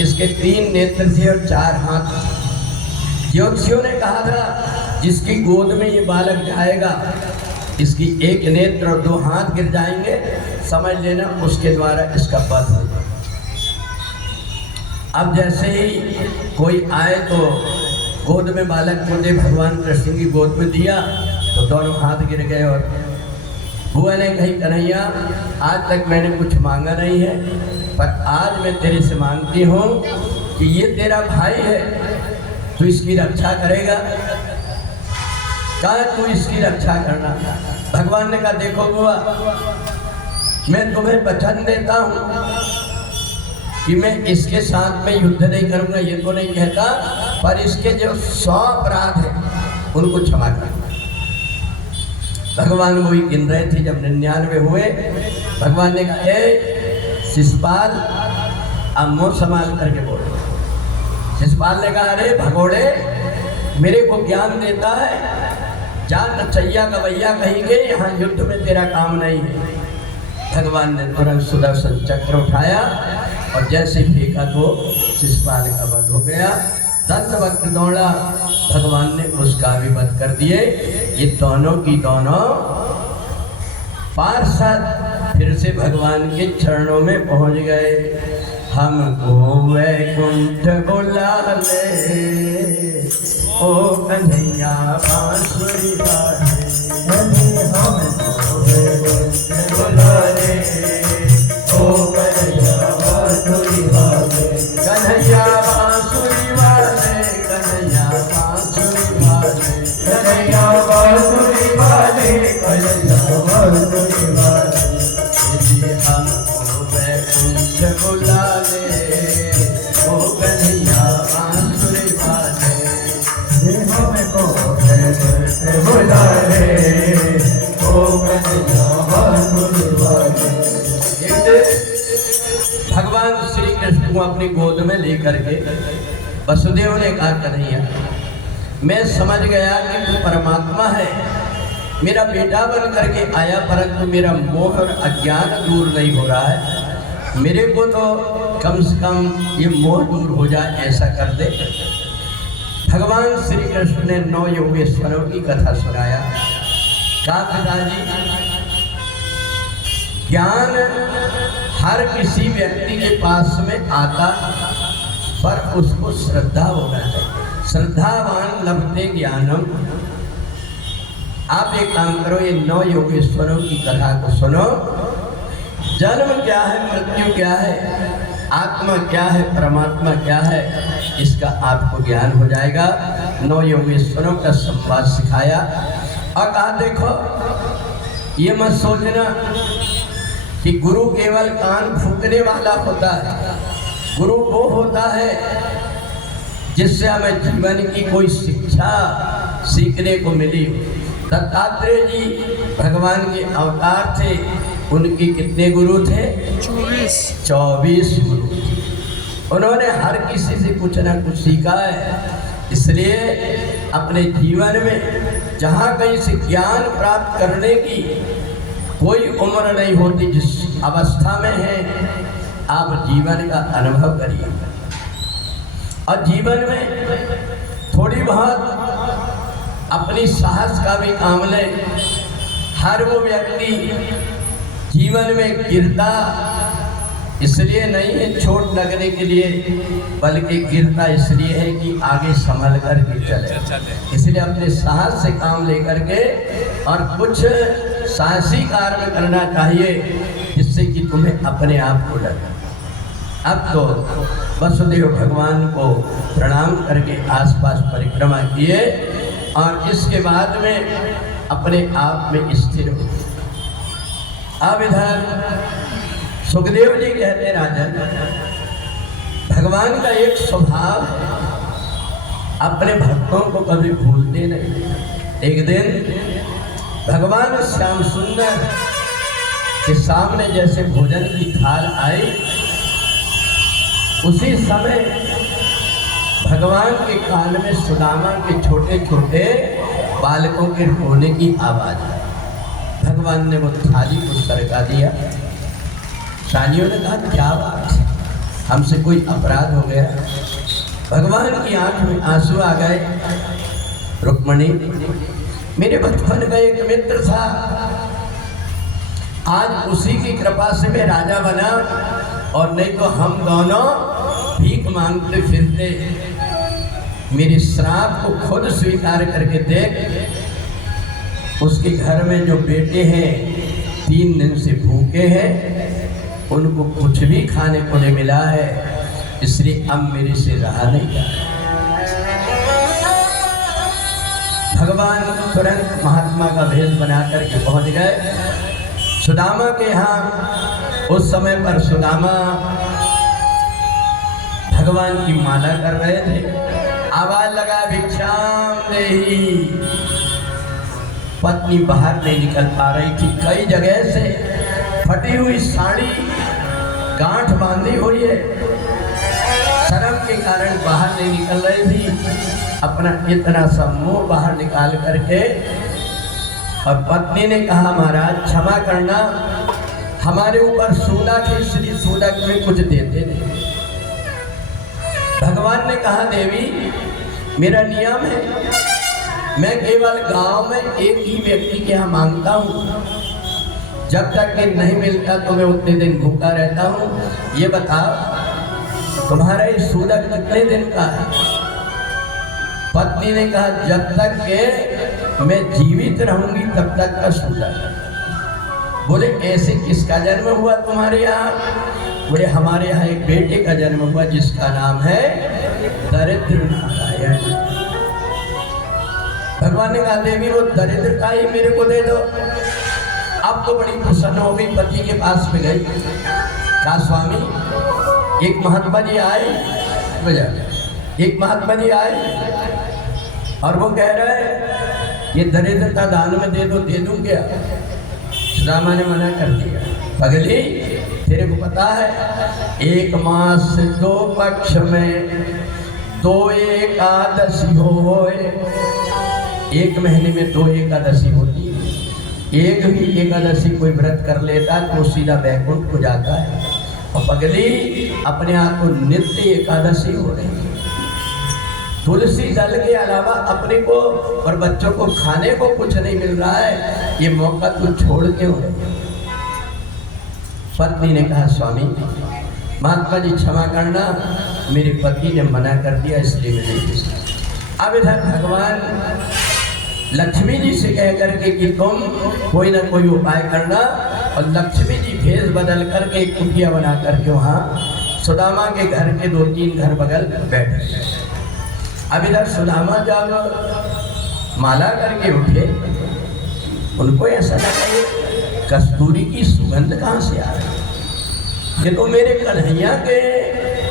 इसके 3 नेत्र थे और 4 हाथ थे। ज्योतिषियों ने कहा था जिसकी गोद में ये बालक जाएगा, इसकी 1 नेत्र और 2 हाथ गिर जाएंगे, समझ लेना उसके द्वारा इसका वध होगा। अब जैसे ही कोई आए तो गोद में बालक को दे, भगवान कृष्ण की गोद में दिया तो दोनों हाथ गिर गए। और बुआ ने कही कन्हैया आज तक मैंने कुछ मांगा नहीं है, पर आज मैं तेरे से मांगती हूँ कि ये तेरा भाई है, तू इसकी रक्षा करेगा। कहा तू इसकी रक्षा करना। भगवान ने कहा देखो बुआ, मैं तुम्हें वचन देता हूँ कि मैं इसके साथ में युद्ध नहीं करूँगा, ये तो नहीं कहता, पर इसके जो 100 अपराध हैं उनको क्षमा करना। भगवान वही गिन रहे थे, जब 99 हुए भगवान ने कहा शिशुपाल अब मुँह संभाल करके बोलो। शिशुपाल ने कहा अरे भगोड़े, मेरे को ज्ञान देता है, जान नचैया गवैया कहेंगे, यहाँ युद्ध में तेरा काम नहीं है। भगवान ने तुरंत सुदर्शन चक्र उठाया और जैसे फेंका तो शिशुपाल का वध हो गया। दंतवक्र दौड़ा, भगवान ने उसका भी वध कर दिए। ये दोनों की दोनों पार्षद फिर से भगवान के चरणों में पहुंच गए। हमको वैकुंठ बुला ले, ओ कन्हैया बांसुरी बाजे। हमको वैकुंठ बुला ले, ओ कन्हैया बांसुरी बाजे। कन्हैया बांसुरी बाजे, कन्हैया बांसुरी बाजे, कन्हैया बांसुरी बाजे, कन्हैया बांसुरी बाजे। यदि हमको वैकुंठ बुला ले, ओ कन्हैया बांसुरी बाजे। हमको वैकुंठ बुला ले, ओ कन्हैया बांसुरी बाजे। एक दिन भगवान श्री कृष्ण को अपनी गोद में लेकर के वसुदेव ने कहा, कन्हैया मैं समझ गया कि तू परमात्मा है, मेरा बेटा बन करके आया, परंतु मेरा मोह और अज्ञान दूर नहीं हो रहा है। मेरे को तो कम से कम ये मोह दूर हो जाए, ऐसा कर दे। भगवान श्री कृष्ण ने 9 योगेश्वरों की कथा सुनाया। कहा, पिताजी ज्ञान हर किसी व्यक्ति के पास में आता, पर उसको श्रद्धा होना चाहिए। श्रद्धावान लभते ज्ञानम। आप एक काम करो, ये 9 योगेश्वरों की कथा को सुनो। जन्म क्या है, मृत्यु क्या है, आत्मा क्या है, परमात्मा क्या है, इसका आपको ज्ञान हो जाएगा। 9 योगेश्वरों का संवाद सिखाया और कहा, देखो ये मत सोचना कि गुरु केवल कान फूकने वाला होता है। गुरु वो होता है जिससे हमें जीवन की कोई शिक्षा सीखने को मिली। दत्तात्रेय जी भगवान के अवतार थे, उनके कितने गुरु थे? 24 गुरु। उन्होंने हर किसी से कुछ ना कुछ सीखा है। इसलिए अपने जीवन में जहाँ कहीं से ज्ञान प्राप्त करने की कोई उम्र नहीं होती। जिस अवस्था में है आप जीवन का अनुभव करिए और जीवन में थोड़ी बहुत अपनी साहस का भी काम ले। हर वो व्यक्ति जीवन में गिरता इसलिए नहीं है चोट लगने के लिए, बल्कि गिरता इसलिए है कि आगे संभल कर के चले। इसलिए अपने साहस से काम लेकर के और कुछ साहसी कार्य करना चाहिए जिससे कि तुम्हें अपने आप को लगे। अब तो वसुदेव भगवान को प्रणाम करके आसपास परिक्रमा किए और इसके बाद में अपने आप में स्थिर हो। अब इधर सुखदेव जी कहते, राजन भगवान का एक स्वभाव है, अपने भक्तों को कभी भूलते नहीं। एक दिन भगवान श्याम सुंदर के सामने जैसे भोजन की थाल आई, उसी समय भगवान के कान में सुदामा के छोटे छोटे बालकों के रोने की आवाज आई। भगवान ने वो थाली को सरका दिया। सानियों ने कहा, क्या बात, हमसे कोई अपराध हो गया? भगवान की आंख में आंसू आ गए। रुक्मणी, मेरे बचपन का एक मित्र था, आज उसी की कृपा से मैं राजा बना, और नहीं तो हम दोनों भीख मांगते फिरते। मेरे श्राप को खुद स्वीकार करके देख, उसके घर में जो बेटे हैं 3 दिन से भूखे हैं, उनको कुछ भी खाने को नहीं मिला है, इसलिए अब मेरे से रहा नहीं जाता। भगवान तुरंत महात्मा का भेष बना करके पहुंच गए सुदामा के यहाँ। उस समय पर सुदामा भगवान की माला कर रहे थे। आवाज लगा, भिक्षाम देहि। पत्नी बाहर नहीं निकल पा रही थी। कई जगह से फटी हुई साड़ी गांठ बांधी हुई है, शर्म के कारण बाहर नहीं निकल रही थी। अपना इतना सा मुंह बाहर निकाल करके, और पत्नी ने कहा, महाराज क्षमा करना, हमारे ऊपर सूलक है, इसलिए सूलक में कुछ देते नहीं। भगवान ने कहा, देवी मेरा नियम है, मैं केवल गांव में एक ही व्यक्ति के यहाँ मांगता हूँ, जब तक कि नहीं मिलता तो मैं उतने दिन भूखा रहता हूँ। ये बताओ तुम्हारा ये सूरज कितने दिन का है? पत्नी ने कहा जब तक के मैं जीवित रहूंगी तब तक का सूरज। बोले ऐसे किसका जन्म हुआ तुम्हारे यहाँ? बोले हमारे यहाँ एक बेटे का जन्म हुआ जिसका नाम है दरिद्र नारायण। भगवान ने कहा देवी वो दरिद्र का ही मेरे को दे दो। अब तो बड़ी प्रसन्न हो गई, पति के पास में गई, कहा स्वामी एक महात्मा जी आए, एक महात्मा जी आए और वो कह रहे ये दरिद्र का दान में दे दूं क्या? रामा ने मना कर दिया। पगली तेरे को पता है एक मास 2 पक्ष में 2 एकादशी होए, एक महीने में 2 एकादशी होती है। एक भी एकादशी कोई व्रत कर लेता तो सीधा वैकुंठ को जाता है। और पगली अपने आप को नित्य एकादशी हो रही है। तुलसी दल के अलावा अपने को और बच्चों को खाने को कुछ नहीं मिल रहा है, ये मौका तू छोड़ क्यों रही? पत्नी ने कहा स्वामी महात्मा जी क्षमा करना, मेरे पति ने मना कर दिया इसलिए मैं नहीं किया। अब इधर भगवान लक्ष्मी जी से कह करके कि तुम कोई ना कोई उपाय करना, और लक्ष्मी जी भेष बदल करके एक कुटिया बना करके वहाँ सुदामा के घर के 2-3 घर बगल बैठ गए। अब इधर सुदामा जब माला करके उठे, उनको ऐसा लगा ये कस्तूरी की सुगंध कहाँ से आ रही? ये तो मेरे कन्हैया के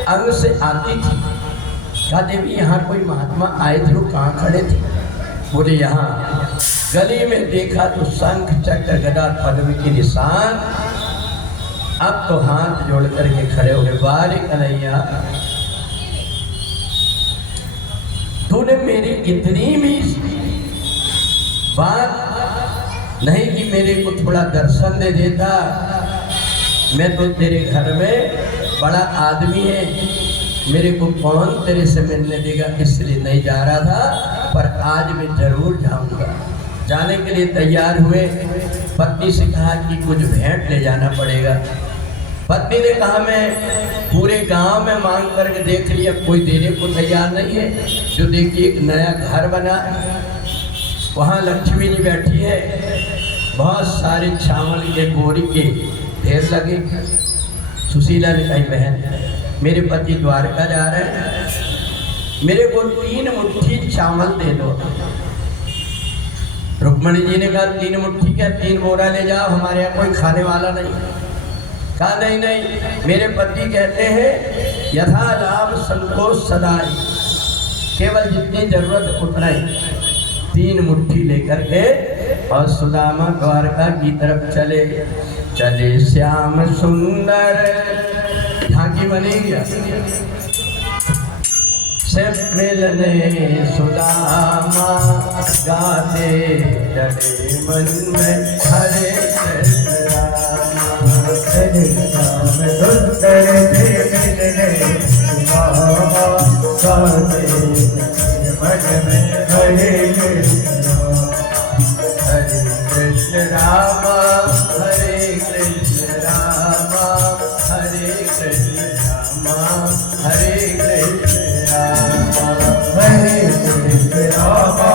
अंग से आती थी। कहा देवी यहाँ कोई महात्मा आए थे, वो कहाँ खड़े थे? बोले यहाँ गली में देखा तो शंख चक्र गदा पद्म के निशान। अब तो हाथ जोड़ करके खड़े हो गए, बारे कन्हैया तूने मेरी इतनी भी बात नहीं कि मेरे को थोड़ा दर्शन दे देता। मैं तो तेरे घर में बड़ा आदमी है, मेरे को कौन तेरे से मिलने देगा, इसलिए नहीं जा रहा था, पर आज मैं जरूर जाऊंगा। जाने के लिए तैयार हुए। पत्नी से कहा कि कुछ भेंट ले जाना पड़ेगा। पत्नी ने कहा मैं पूरे गांव में मांग करके देख लिया, कोई देने को तैयार नहीं है। जो देखिए एक नया घर बना, वहाँ लक्ष्मी जी बैठी है, बहुत सारे चावल के बोरी के ढेर लगे। सुशीला ने कही बहन मेरे पति द्वारका जा रहे हैं, मेरे को 3 मुट्ठी चावल दे दो। रुक्मणी जी ने कहा 3 मुट्ठी क्या, 3 बोरा ले जाओ, हमारे यहाँ कोई खाने वाला नहीं। कहा नहीं नहीं, मेरे पति कहते हैं यथा लाभ संतोष सदाई, केवल जितनी जरूरत उतना ही। 3 मुट्ठी लेकर के और सुदामा द्वारका की तरफ चले। चले श्याम सुंदर झांकी बनेगी से मिलने सुदामा, गाते चले मन में हरे कृष्ण रामा। श्याम सुंदर मिलने सुदामा, गाते मन में हरे कृष्ण रामा, हरे कृष्ण रामा, हरे कृष्ण रामा, हरे कृष्ण रामा, हरे कृष्ण रामा,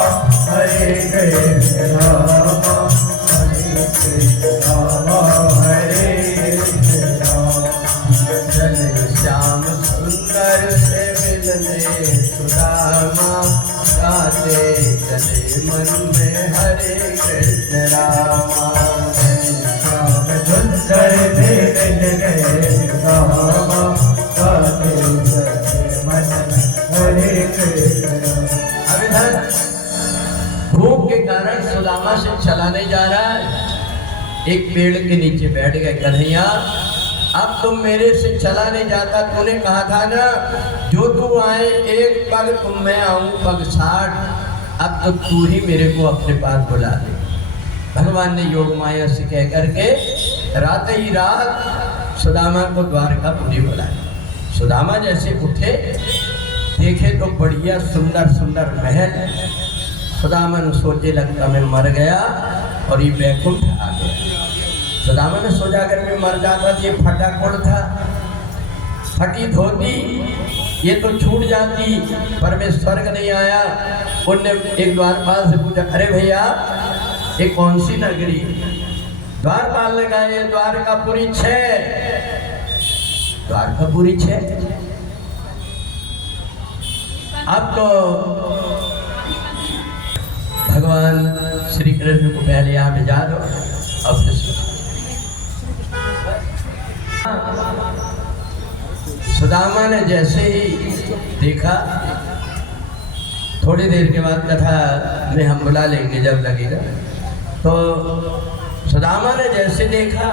हरे कृष्ण रामा, हरे कृष्ण रामा, हरे कृष्ण रामा। चले श्याम सुंदर से मिलने सुदामा, गाते चले मन में हरे कृष्ण रामा। श्याम सुंदर मिलने सुदामा, गाते चले मन में हरे कृष्ण रामा। अब इधर भूख के कारण सुदामा से चला नहीं जा रहा है। एक पेड़ के नीचे बैठ गए। कन्हैया अब तुम मेरे से चला नहीं जाता, तूने कहा था ना जो तू आए एक पग तुम मैं आऊं पग 60। अब तो तू ही मेरे को अपने पास बुला ले। भगवान ने योग माया से कह करके रात ही रात सुदामा को द्वारकापुरी बुलाया। सुदामा जैसे उठे देखे तो बढ़िया सुंदर सुंदर महल। सुदामा सोचे लगता मैं मर गया और ये बैकुंठ आ गया। सुदामा ने सोचा अगर मैं मर जाता तो ये फटा कोड़ था, फटी धोती ये तो छूट जाती, पर मैं स्वर्ग नहीं आया। उनने एक द्वारपाल से पूछा, अरे भैया ये कौन सी नगरी? द्वारपाल ने कहा ये द्वारकापुरी 6। द्वारकापुरी 6। अब तो भगवान श्री कृष्ण को पहले यहाँ भेजा दो। अब सुदामा ने जैसे ही देखा, थोड़ी देर के बाद कथा में हम बुला लेंगे जब लगेगा, तो सुदामा ने जैसे देखा,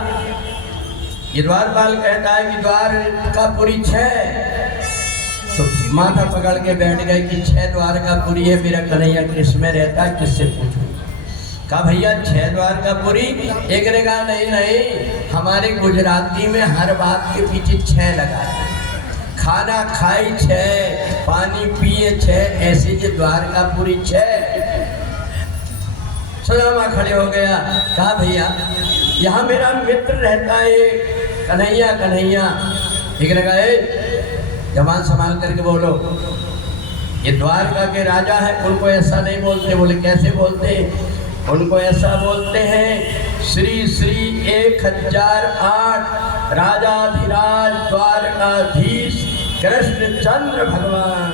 ये द्वारपाल कहता है कि द्वारकापुरी 6। तो माथा पकड़ के बैठ गए कि 6 द्वारकापुरी है, मेरा कन्हैया किसमें रहता है, किससे पूछूं? कहा भैया 6 द्वारकापुरी। एक ने कहा नहीं नहीं, हमारे गुजराती में हर बात के पीछे 6 लगा है। खाना खाई 6, पानी पिए 6, ऐसे जो द्वारकापुरी 6। सुदामा खड़े हो गया, कहा भैया यहाँ मेरा मित्र रहता है कन्हैया। कन्हैया एक ने कहा जबान संभाल करके बोलो, ये द्वारका के राजा है, उनको ऐसा नहीं बोलते। बोले कैसे बोलते? उनको ऐसा बोलते हैं श्री श्री 1008 राजाधिराज द्वारकाधीश कृष्णचंद्र भगवान।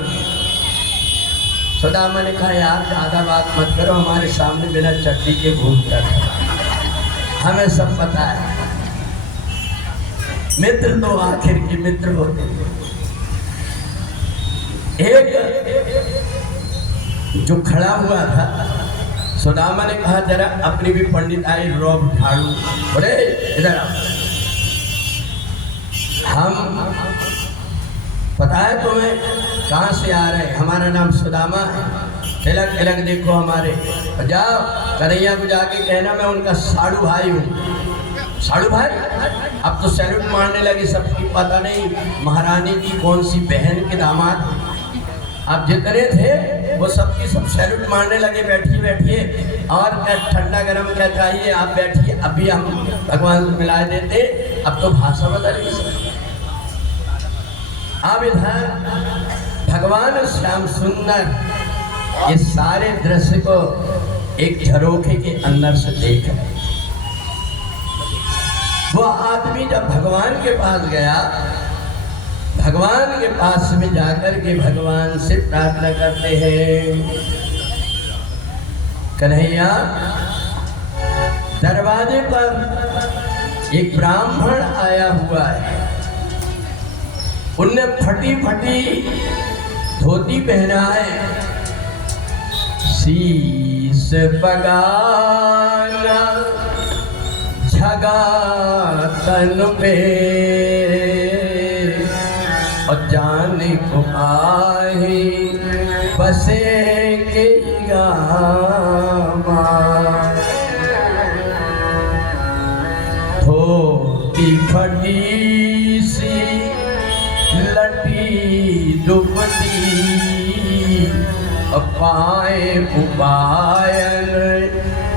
सुदामा ने कहा यार ज्यादा बात मत करो, हमारे सामने बिना चट्टी के घूमता था, हमें सब पता है। मित्र तो आखिर के मित्र होते। एक जो खड़ा हुआ था, सुदामा ने कहा जरा अपनी भी पंडित आई रोब झाड़ू, बोले इधर आओ। हम पता है तुम्हें कहाँ से आ रहे हैं? हमारा नाम सुदामा है। तिलक तिलक देखो हमारे। जाओ कन्हैया को जाके कहना मैं उनका साड़ू भाई हूँ। साड़ू भाई? अब तो सैल्यूट मारने लगी, सबकी पता नहीं महारानी की कौन सी बहन के दामाद। अब जितने थे वो सबकी सब सैल्यूट मारने लगे, बैठिए बैठिए, और क्या ठंडा गरम क्या चाहिए, आप बैठिए, अभी हम भगवान को मिला देते। अब तो भाषा बदल गई। अब इधर भगवान श्याम सुंदर ये सारे दृश्य को एक झरोखे के अंदर से देख रहे। वो आदमी जब भगवान के पास गया, भगवान के पास में जाकर के भगवान से प्रार्थना करते हैं, कन्हैया दरवाजे पर एक ब्राह्मण आया हुआ है, उनने फटी फटी धोती पहना है, शीश बगाना झगा तन पे, और जाने को आए बसे के गामा, धोती फटी सी लटी दुपटी, पाए उबायन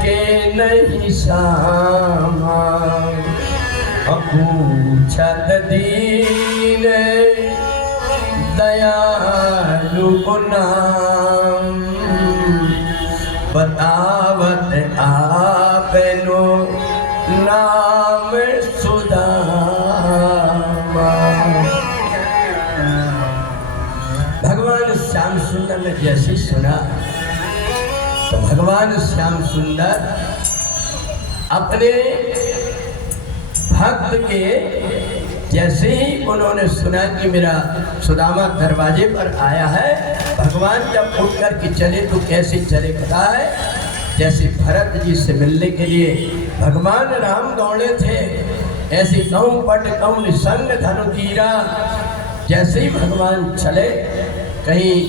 के नहीं सामा, पूछत दीन दयालु नाम, बतावत आपनो नाम सुदामा। भगवान श्याम सुंदर ने जैसे सुना तो भगवान श्याम सुंदर अपने भक्त के जैसे ही उन्होंने सुना कि मेरा सुदामा दरवाजे पर आया है, भगवान जब उठ कर के चले तो कैसे चले पता है? जैसे भरत जी से मिलने के लिए भगवान राम दौड़े थे, ऐसे कौं पट कौं निसंग धनु तीरा। जैसे ही भगवान चले, कहीं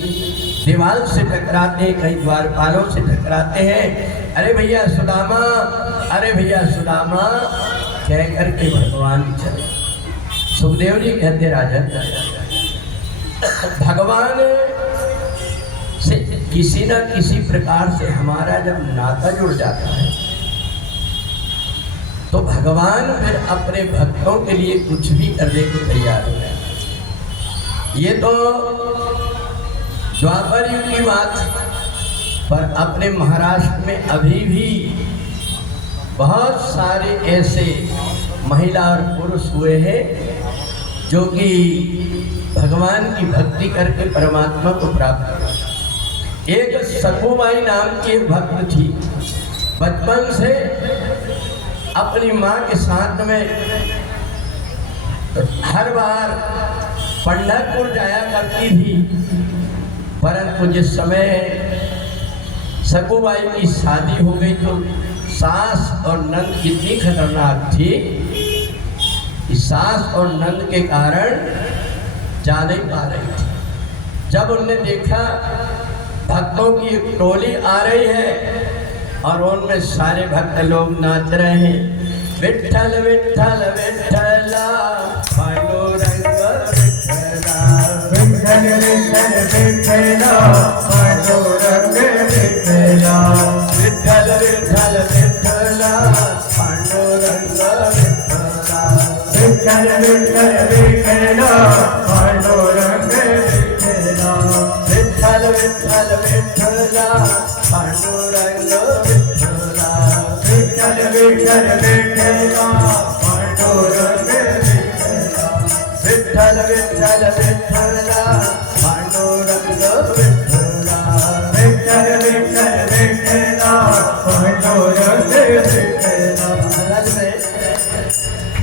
दीवार से टकराते, कहीं द्वारपालों से टकराते हैं, अरे भैया सुदामा, अरे भैया सुदामा कह करके भगवान चले। सुखदेव जी कहते राजन, भगवान से किसी न किसी प्रकार से हमारा जब नाता जुड़ जाता है तो भगवान फिर अपने भक्तों के लिए कुछ भी करने को तैयार हो जाए। ये तो द्वापर युग की बात है, पर अपने महाराष्ट्र में अभी भी बहुत सारे ऐसे महिला और पुरुष हुए हैं जो कि भगवान की भक्ति करके परमात्मा को प्राप्त कर। एक सकुबाई नाम की एक भक्त थी, बचपन से अपनी माँ के साथ में हर बार पंढरपुर जाया करती थी, परंतु जिस समय सकुबाई की शादी हो गई तो सास और नंद इतनी खतरनाक थी कि सास और नंद के कारण जा नहीं पा रही थी। जब उनने देखा भक्तों की एक टोली आ रही है और उनमें सारे भक्त लोग नाच रहे हैं, विठ्ठल विठ्ठल विठ्ठला पांडुरंग विठ्ठला, विठ्ठल विठ्ठल विठ्ठला पांडुरंग विठ्ठला, विठ्ठल विठ्ठल विठ्ठला पांडुरंग विठ्ठला, विठ्ठल विठ्ठल विठ्ठला पांडुरंग विठ्ठला, विठ्ठल विठ्ठल विठ्ठला पांडुरंग विठ्ठला, विठ्ठल विठ्ठल विठ्ठला पांडुरंग विठ्ठला, विठ्ठल विठ्ठल विठ्ठला पांडुरंग विठ्ठला, विठ्ठल विठ्ठल विठ्ठला पांडुरंग विठ्ठला। महाराज में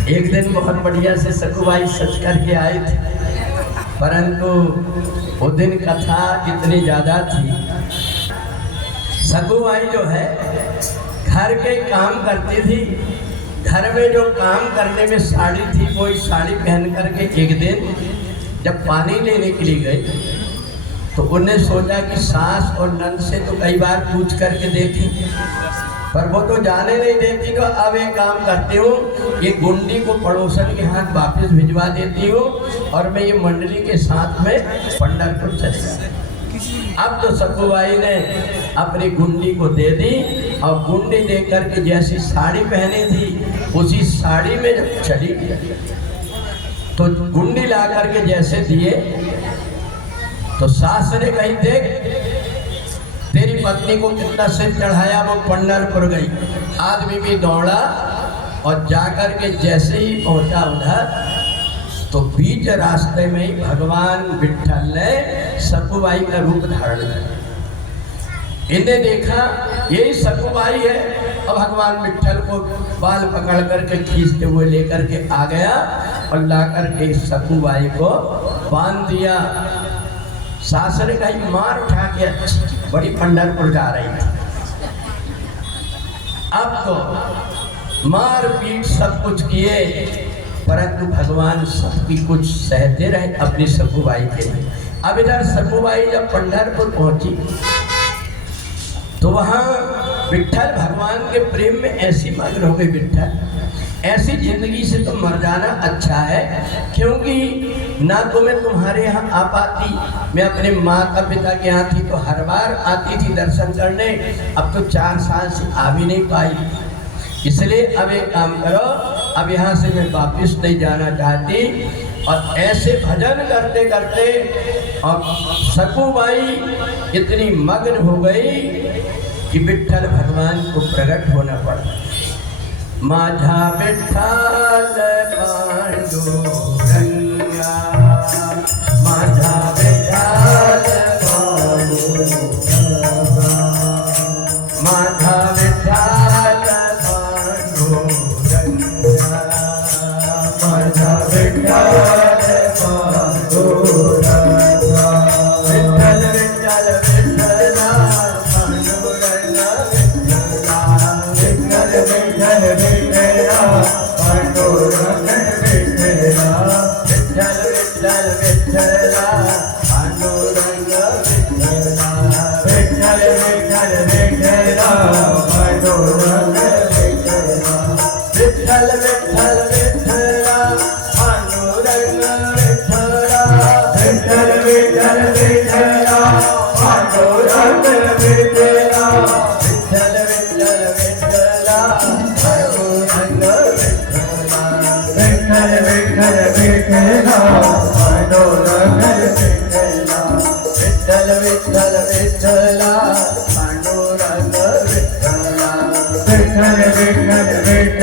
एक दिन बहुत बढ़िया से सकुबाई सच करके आए थे, परंतु वो दिन कथा इतनी ज़्यादा थी। सकुबाई जो है घर के काम करती थी, घर में जो काम करने में साड़ी थी वही साड़ी पहन करके एक दिन जब पानी लेने के लिए गई तो उन्हें सोचा कि सास और नंद से तो कई बार पूछ करके देखी, पर वो तो जाने नहीं देती। तो अब एक काम करती हूँ, ये गुंडी को पड़ोसन के हाथ वापस भिजवा देती हूँ और मैं ये मंडली के साथ में पंढरपुर चली गई। अब तो सकुबाई ने अपनी गुंडी को दे दी और गुंडी दे करके जैसी साड़ी पहनी थी उसी साड़ी में जब चली गई तो गुंडी ला करके जैसे दिए तो सास ने कही, देख तेरी पत्नी को कितना सिर चढ़ाया, वो पंढरपुर गई। आदमी भी दौड़ा और जाकर के जैसे ही पहुंचा उधर तो बीच रास्ते में ही भगवान विठ्ठल ने सकुबाई का रूप धारण किया। इन्हें देखा यही सकुबाई है और भगवान विठ्ठल को बाल पकड़ करके खींचते हुए लेकर के आ गया और ला करके सकुबाई को बांध दिया। सास ने कही, मार उठा के बड़ी पंढरपुर जा रही थी। अब तो मार पीट सब कुछ किए, परंतु भगवान सबकी कुछ सहते रहे अपनी सकुबाई के लिए। अब इधर सकुबाई जब पंढरपुर पहुंची तो वहां विठ्ठल भगवान के प्रेम में ऐसी मग्न हो गई, विठ्ठल ऐसी जिंदगी से तो मर जाना अच्छा है, क्योंकि ना तो मैं तुम्हारे यहाँ आ पाती, मैं अपने माँ का पिता के यहाँ थी तो हर बार आती थी दर्शन करने, अब तो 4 साल से आ भी नहीं पाई। इसलिए अब एक काम करो, अब यहाँ से मैं वापस नहीं जाना चाहती। और ऐसे भजन करते करते और सकुबाई इतनी मग्न हो गई कि विठ्ठल भगवान को प्रकट होना पड़ा। माझा विठ्ठल पांडुरंगा, माझा विठ्ठल पांडुरंगा, माझा विठ्ठल पांडुरंगा, माझा विठ्ठल पांडुरंगा, विठ्ठल विठ्ठल विठ्ठला पांडुरंगा विठ्ठला, विठ्ठल विठ्ठल विठ्ठला पांडुरंग विठ्ठला, विठ्ठल विठ्ठल विठ्ठला पांडुरंग विठ्ठला, विठ्ठल विठ्ठल विठ्ठला पांडुरंग विठ्ठला, विठ्ठल विठ्ठल विठ्ठला पांडुरंग विठ्ठला, विठ्ठल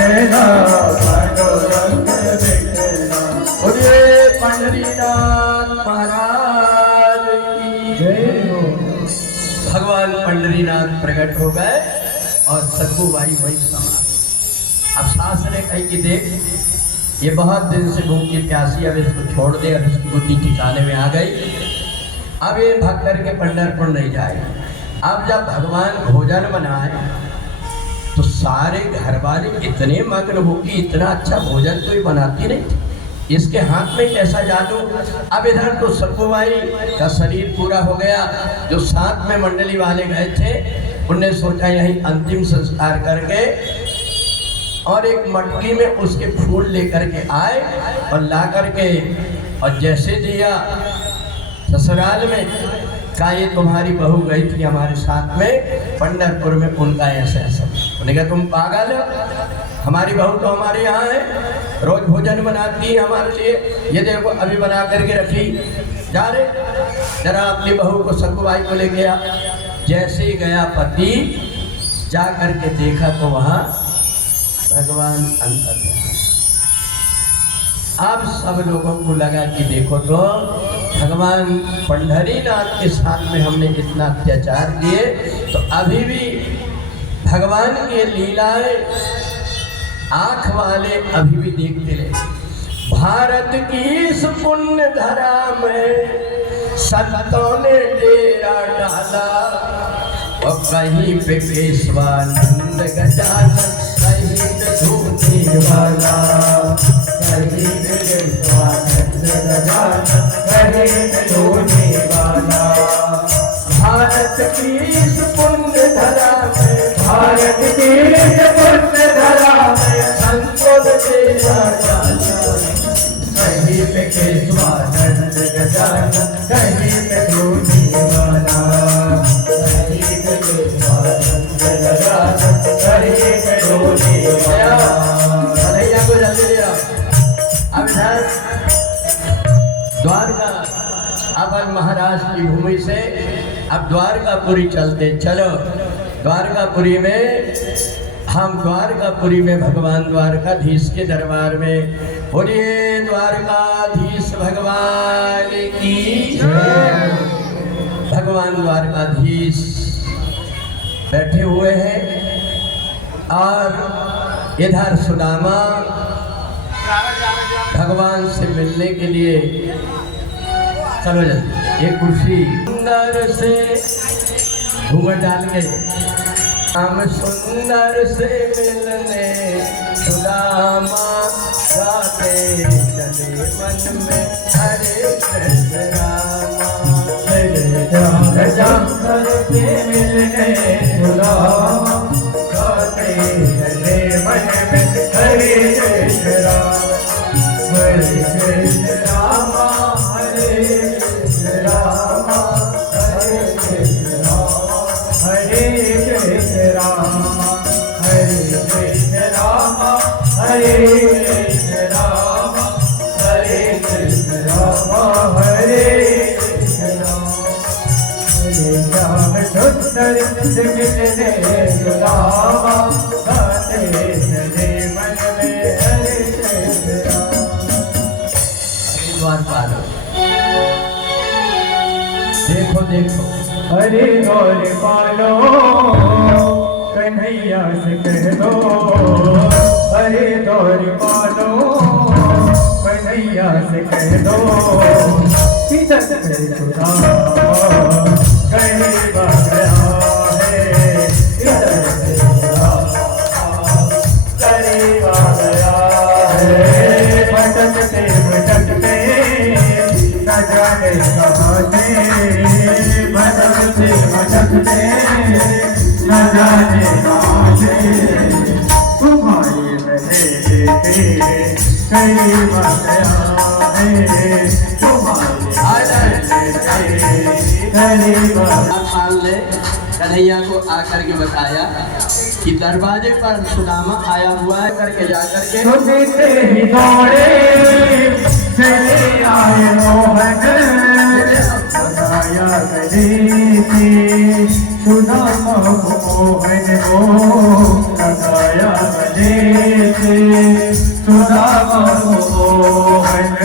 विठला पांडुरंग विठला। बोलिए पंढरीनाथ महाराज की जय हो। भगवान पंढरीनाथ प्रकट हो गए और सखुबाई वही समा। अब सास ने कही कि देख ये बहुत दिन से भूखी प्यासी, अब इसको छोड़ दे, अब इसकी बुद्धि ठिकाने में आ गई, अब ये भाग करके पंढरपुर नहीं जाएगी। अब जब भगवान भोजन बनाए तो सारे घर वाले इतने मग्न हो कि इतना अच्छा भोजन कोई बनाती नहीं, इसके हाथ में कैसा जादू। अब इधर तो सखुबाई का शरीर पूरा हो गया, जो साथ में मंडली वाले गए थे उनने सोचा यही अंतिम संस्कार करके और एक मटकी में उसके फूल लेकर के आए और ला करके और जैसे दिया ससुराल में कहा ये तुम्हारी बहू गई थी हमारे साथ में पंढरपुर में, उनका ऐसा ऐसा। उन्होंने कहा तुम पागल हो, हमारी बहू तो हमारे यहाँ है, रोज भोजन बनाती है हमारे लिए, ये देखो अभी बना करके रखी। जा रे जरा अपनी बहू को सखुबाई को ले गया। जैसे ही गया पति, जा करके देखा तो वहाँ भगवान अंतर है। अब सब लोगों को लगा कि देखो तो भगवान पंढरीनाथ के साथ में हमने इतना अत्याचार किए, तो अभी भी भगवान की लीलाएं आँख वाले अभी भी देखते रहे। भारत की इस पुण्य धरा में संतों ने डेरा डाला, और कहीं पे केशवानंद गजानन, कहीं पे धूनी वाला, कहीं पे केशवानंद गजानन, कहीं पे धूनी वाला। भारत की इस पुण्य धरा में, भारत की इस पुण्य धरा में संतों ने डेरा डाला, कहीं पे केशवानंद गजानन, कहीं पे धूनी वाला, कहीं पे केशवानंद गजानन, कहीं पे धूनी वाला। कन्हैया को जल्दी ले आओ। अब इधर द्वारका, अपन महाराष्ट्र की भूमि से अब द्वारकापुरी चलते। चलो द्वारकापुरी में, हम द्वारकापुरी में भगवान द्वारकाधीश के दरबार में। बोलिए द्वारकाधीश भगवान की जय। भगवान द्वारकाधीश बैठे हुए हैं और इधर सुदामा भगवान से मिलने के लिए, चलो जल्दी एक कुर्सी सुंदर से घूंघट डाल के, हम सुंदर से मिलने सुदामा गाते चले मन में हरे कृष्ण रामा। जम करके मिलने सुदामा गाते चले मन में हरे कृष्ण राम, हरे कृष्ण रामा, हरे कृष्ण रामा, हरे कृष्ण रामा, हरे कृष्ण रामा, हरे कृष्ण रामा, हरे कृष्ण रामा, हरे कृष्ण रामा, हरे कृष्ण रामा। श्याम सुंदर से मिलने सुदामा गाते चले मन में हरे कृष्ण राम। द्वार पार देखो देखो, हरे और पालो कन्हैया से कह दो, हरे दौर पालो कन्हैया से कह दो, किधर से खुदा कहीं बा गया है, किधर से खुदा कहीं बा गया है। भटकते भटकते न जाने कहाँ से, भटकते भटकते न जाने कहाँ से, तुम्हारे रहे बेटे कहीं बा गया है, तुम्हारे मान ले कन्हैया को आकर के बताया कि दरवाजे पर सुदामा आया हुआ है, करके जा करके सुनते ही दौड़े चले आए मोहन, बताया करे थे सुदामा मोहन को लगाया गले से सुदामा मोहन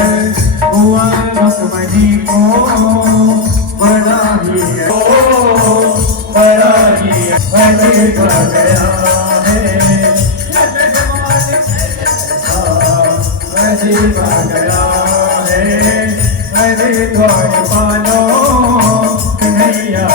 हुआ रुक्मणी को बड़ा ही भले का गया है भले का गया है भले द्वार पालो कन्हैया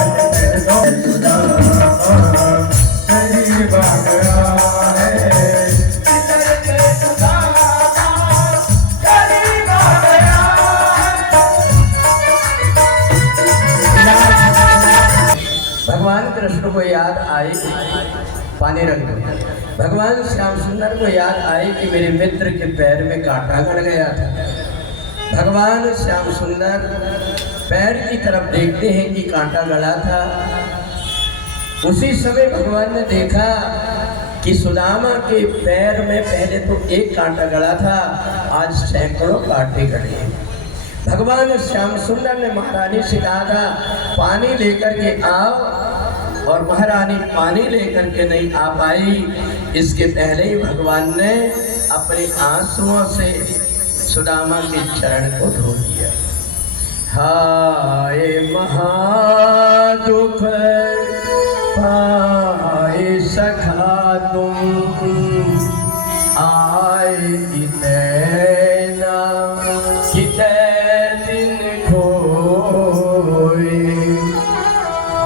भगवान कृष्ण को याद आई पानी रख दो। भगवान श्याम सुंदर को याद आई कि मेरे मित्र के पैर में कांटा गड़ गया था। भगवान श्याम सुंदर पैर की तरफ देखते हैं कि कांटा गड़ा था। उसी समय भगवान ने देखा कि सुदामा के पैर में पहले तो एक कांटा गड़ा था, आज सैकड़ों कांटे गड़े। भगवान श्याम सुंदर ने महारानी से कहा था पानी लेकर के आओ, और महारानी पानी लेकर के नहीं आ पाई। इसके पहले ही भगवान ने अपने आंसुओं से सुदामा के चरण को धो दिया। हाय महादुख पाए सखा तुम आए इतना कितने दिन खोए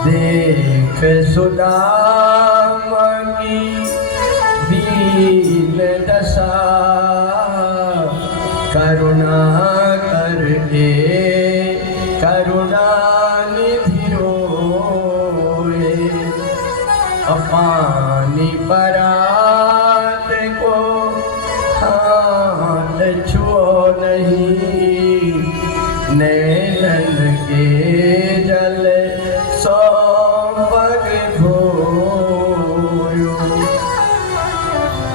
देख सुदामा की दीन दशा करुणा करके करुणा निधि रोए पानी बरात को हाथ छुओ नहीं नैनन के जल सौ पग धोयो।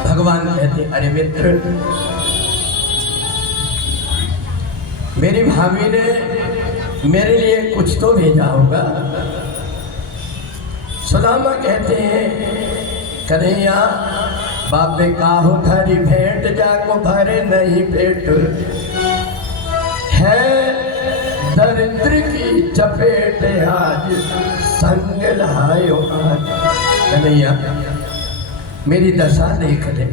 भगवान कहते अरे मित्र, मेरी भाभी ने मेरे लिए कुछ तो भेजा होगा। सुदामा कहते हैं कन्हैया बाप ने काहो धरी भेंट जाको भरे नहीं पेट है दरिद्र की चपेट आज संग लायो आज। कन्हैया मेरी दशा देख ले,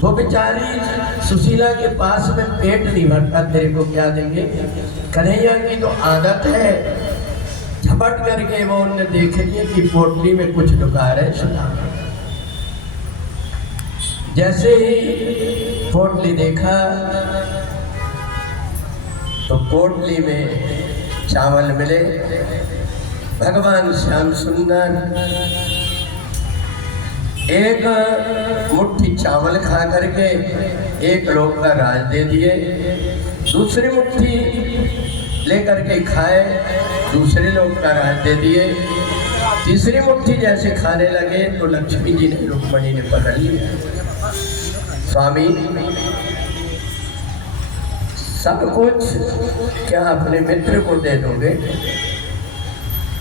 वो बेचारी सुशीला के पास में पेट नहीं भरता, तेरे को क्या देंगे। कन्हैया की तो आदत है, झपट करके वो उनने देख लिया कि पोटली में कुछ लुका रहे सुदामा। जैसे ही पोटली देखा तो पोटली में चावल मिले। भगवान श्याम सुंदर एक मुट्ठी चावल खा करके एक लोग का राज दे दिए, दूसरी मुट्ठी लेकर के खाए, दूसरे लोग का राज दे दिए, तीसरी मुट्ठी जैसे खाने लगे तो लक्ष्मी जी ने रुक्मणी ने पकड़ लिया। स्वामी सब कुछ क्या अपने मित्र को दे दोगे।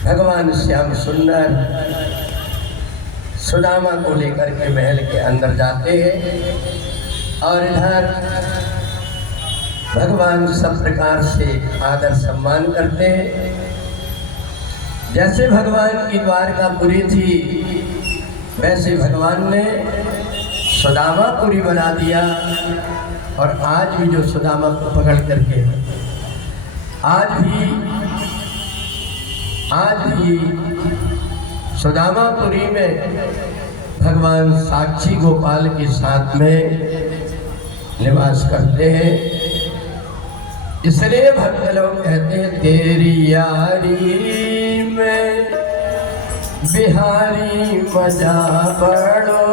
भगवान श्याम सुंदर सुदामा को लेकर के महल के अंदर जाते हैं और इधर भगवान सब प्रकार से आदर सम्मान करते हैं। जैसे भगवान की द्वारकापुरी थी वैसे भगवान ने सुदामापुरी बना दिया। और आज भी जो सुदामा को पकड़ करके आज भी सुदामापुरी में भगवान साक्षी गोपाल के साथ में निवास करते हैं। इसलिए भक्त लोग कहते हैं तेरी यारी में बिहारी मजा बड़ो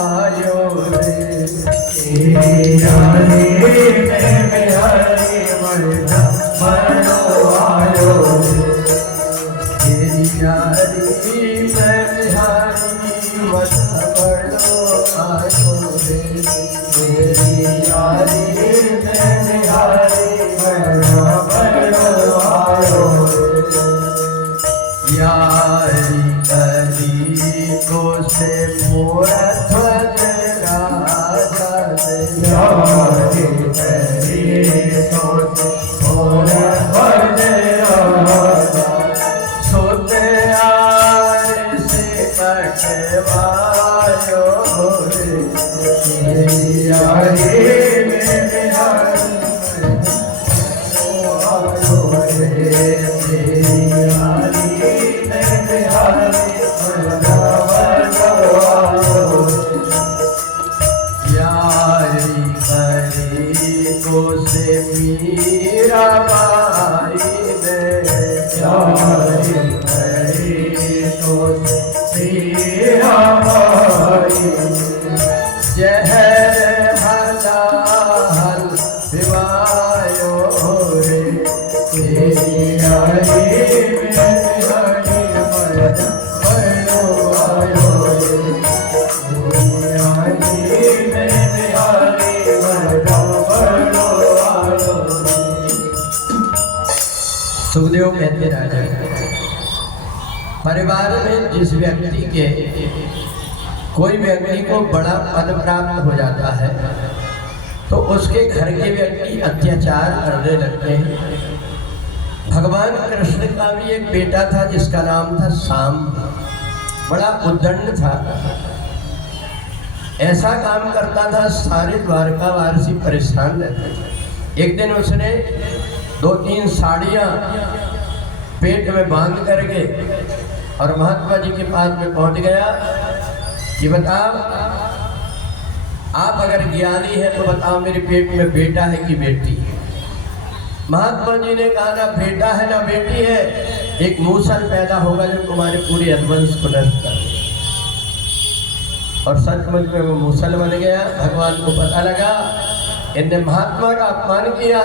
आयो रे। तेरी यारी में बिहारी मजा बड़ो आयो रे। तेरी यारी में बिहारी मजा बड़ो आयो रे। तेरी यारी में बिहारी यारी मोर ध्वज राजा यारे करिए सोच मोर ध्वज राजा सुत आए से पटवायो यारे मेरे हर यारी करी को से मीरा बाई ने यारे करी तो तेरा भाई जहर भला हल दिवायो रे यारे मेरे हरि मर भयो आयो यारे मेरे हरि मर भयो आयो सुखदेव कहते राजा परिवार में जिस व्यक्ति के कोई व्यक्ति को बड़ा पद प्राप्त हो जाता है तो उसके घर के व्यक्ति अत्याचार करने लगते हैं। भगवान कृष्ण का भी एक बेटा था जिसका नाम था शाम, बड़ा उद्दंड था, ऐसा काम करता था सारे द्वारकावासी परेशान रहते थे। एक दिन उसने 2-3 साड़ियाँ पेट में बांध करके और महात्मा जी के पास में पहुंच गया कि बताओ आप अगर ज्ञानी है तो बताओ मेरे पेट में बेटा है कि बेटी है। महात्मा जी ने कहा ना बेटा है ना बेटी है, एक मूसल पैदा होगा जो तुम्हारे पूरे अध्वंस को नष्ट कर देगा। और सचमुच में वो मूसल बन गया। भगवान को पता लगा इनने महात्मा का अपमान किया,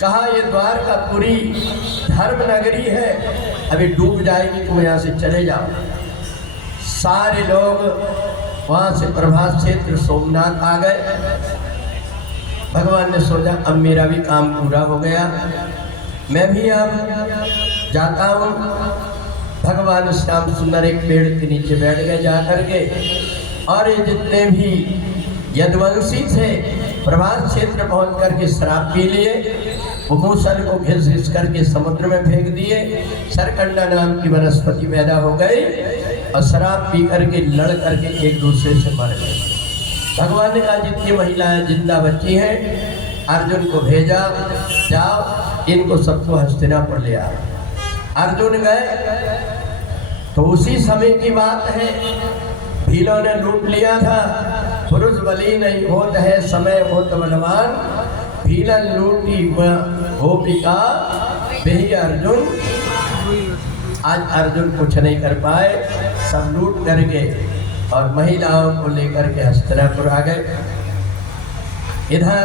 कहा ये द्वारकापुरी धर्म नगरी है, अभी डूब जाएगी, तुम यहाँ से चले जाओ। सारे लोग वहाँ से प्रभात क्षेत्र सोमनाथ आ गए। भगवान ने सोचा अब मेरा भी काम पूरा हो गया, मैं भी अब जाता हूँ। भगवान श्याम सुंदर एक पेड़ के नीचे बैठ गए जा करके, और ये जितने भी यदुवंशी थे प्रभात क्षेत्र पहुँच करके शराब पी लिए, वो मूसल को घिस घिस करके समुद्र में फेंक दिए। सरकंडा नाम की वनस्पति पैदा हो गई और शराब पी करके लड़ करके एक दूसरे से मर गए। भगवान ने कहा जितनी महिलाएं जिंदा बची हैं अर्जुन को भेजा, जाओ इनको सबको हस्तिनापुर ले आओ। अर्जुन गए तो उसी समय की बात है, भीलों ने लूट लिया था। पुरुष बलि नहीं होत है समय होत बलवान, भीलन लूटी गोपिका बेही अर्जुन। आज अर्जुन कुछ नहीं कर पाए, सब लूट करके और महिलाओं को लेकर के हस्तिनापुर आ गए। इधर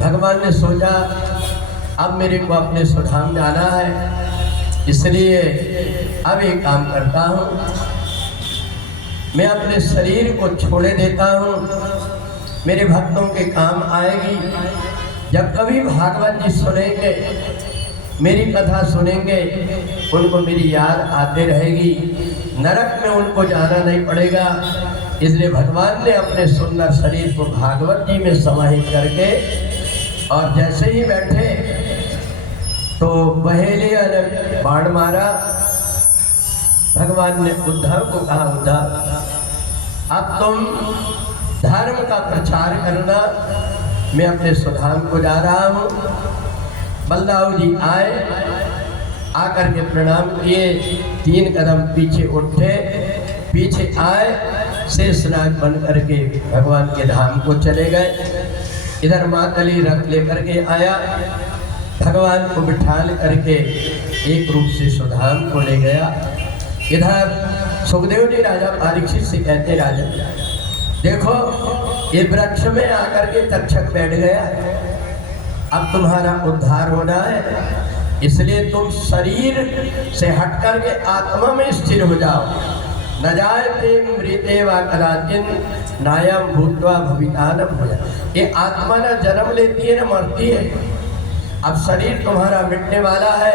भगवान ने सोचा अब मेरे को अपने स्वधाम जाना है, इसलिए अब एक काम करता हूँ, मैं अपने शरीर को छोड़े देता हूँ, मेरे भक्तों के काम आएगी। जब कभी भागवत जी सुनेंगे, मेरी कथा सुनेंगे, उनको मेरी याद आते रहेगी, नरक में उनको जाना नहीं पड़ेगा। इसलिए भगवान ने अपने सुंदर शरीर को भागवत जी में समाहित करके और जैसे ही बैठे तो बहेलिया ने बाण मारा। भगवान ने उद्धव को कहा उद्धव अब तुम धर्म का प्रचार करना, मैं अपने स्वधाम को जा रहा हूँ। बलदाऊ जी आए, आकर के प्रणाम किए, 3 कदम पीछे उठे, पीछे आए, शेषनाग बन करके भगवान के धाम को चले गए। इधर मातली रथ लेकर के आया, भगवान को बिठाल करके एक रूप से स्वधाम को ले गया। इधर सुखदेव जी राजा परीक्षित से कहते राजा देखो ये वृक्ष में आकर के तक्षक बैठ गया, अब तुम्हारा उद्धार होना है, इसलिए तुम शरीर से हट करके आत्मा में स्थिर हो जाओ। न जायते मृते वा कदाचिन नायम भूत्वा भवितानम हो जाए। ये आत्मा न जन्म लेती है न मरती है। अब शरीर तुम्हारा मिटने वाला है,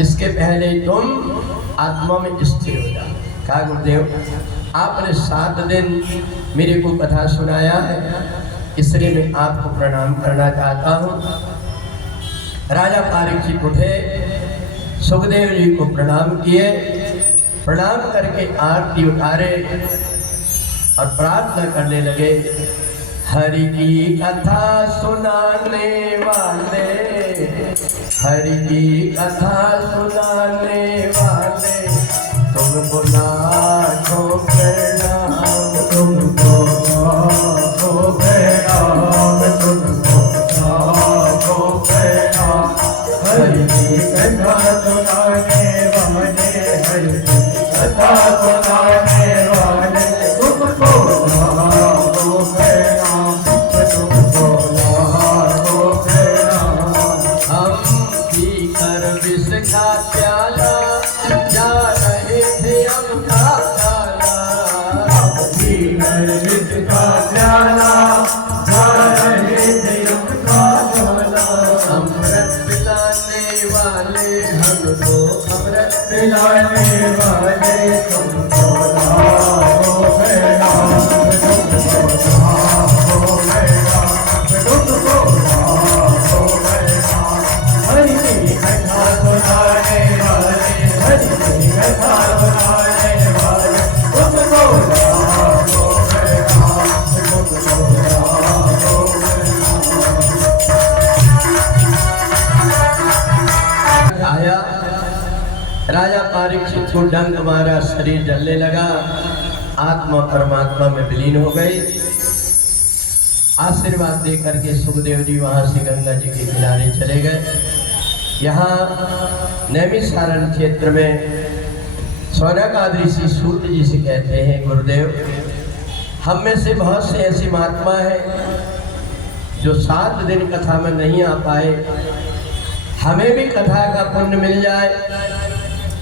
इसके पहले तुम आत्मा में स्थिर हो जाओ। कहा गुरुदेव आपने 7 दिन मेरे को कथा सुनाया है, इसलिए मैं आपको प्रणाम करना चाहता हूँ। राजा परीक्षित उठे, सुखदेव जी को प्रणाम किए, प्रणाम करके आरती उतारे और प्रार्थना करने लगे। हरि की कथा सुनाने वाले, हरि की कथा सुनाने वाले, तुमको लाखों प्रणाम, तुमको लाखों प्रणाम, तुमको लाखों प्रणाम। हरि की कथा सुनाने वाले, हरि की कथा सुनाने वाले, तुमको लाखों प्रणाम, तुमको लाखों प्रणाम। हम पीकर विष का प्याला जा रहे थे अमृता काला, हम पीकर विष का प्याला जा रहे थे अमृता काला। अमृत पिलाने वाले हमको, अमृत पिलाने वाले तुमको लाखों प्रणाम, तुमको लाखों प्रणाम, तुमको लाखों प्रणाम। हरि की कथा सुनाने वाले, हरि की कथा सुनाने वाले, तुमको लाखों प्रणाम, तुमको लाखों प्रणाम। आया राजा परीक्षित को डंक मारा, शरीर जलने लगा, आत्मा परमात्मा में विलीन हो गई। आशीर्वाद दे करके सुखदेव जी वहां से गंगा जी के किनारे चले गए। यहाँ नैमिषारण्य क्षेत्र में सौनकादि ऋषि सूत जी से कहते हैं, गुरुदेव हम में से बहुत से ऐसी महात्मा है जो 7 दिन कथा में नहीं आ पाए, हमें भी कथा का पुण्य मिल जाए,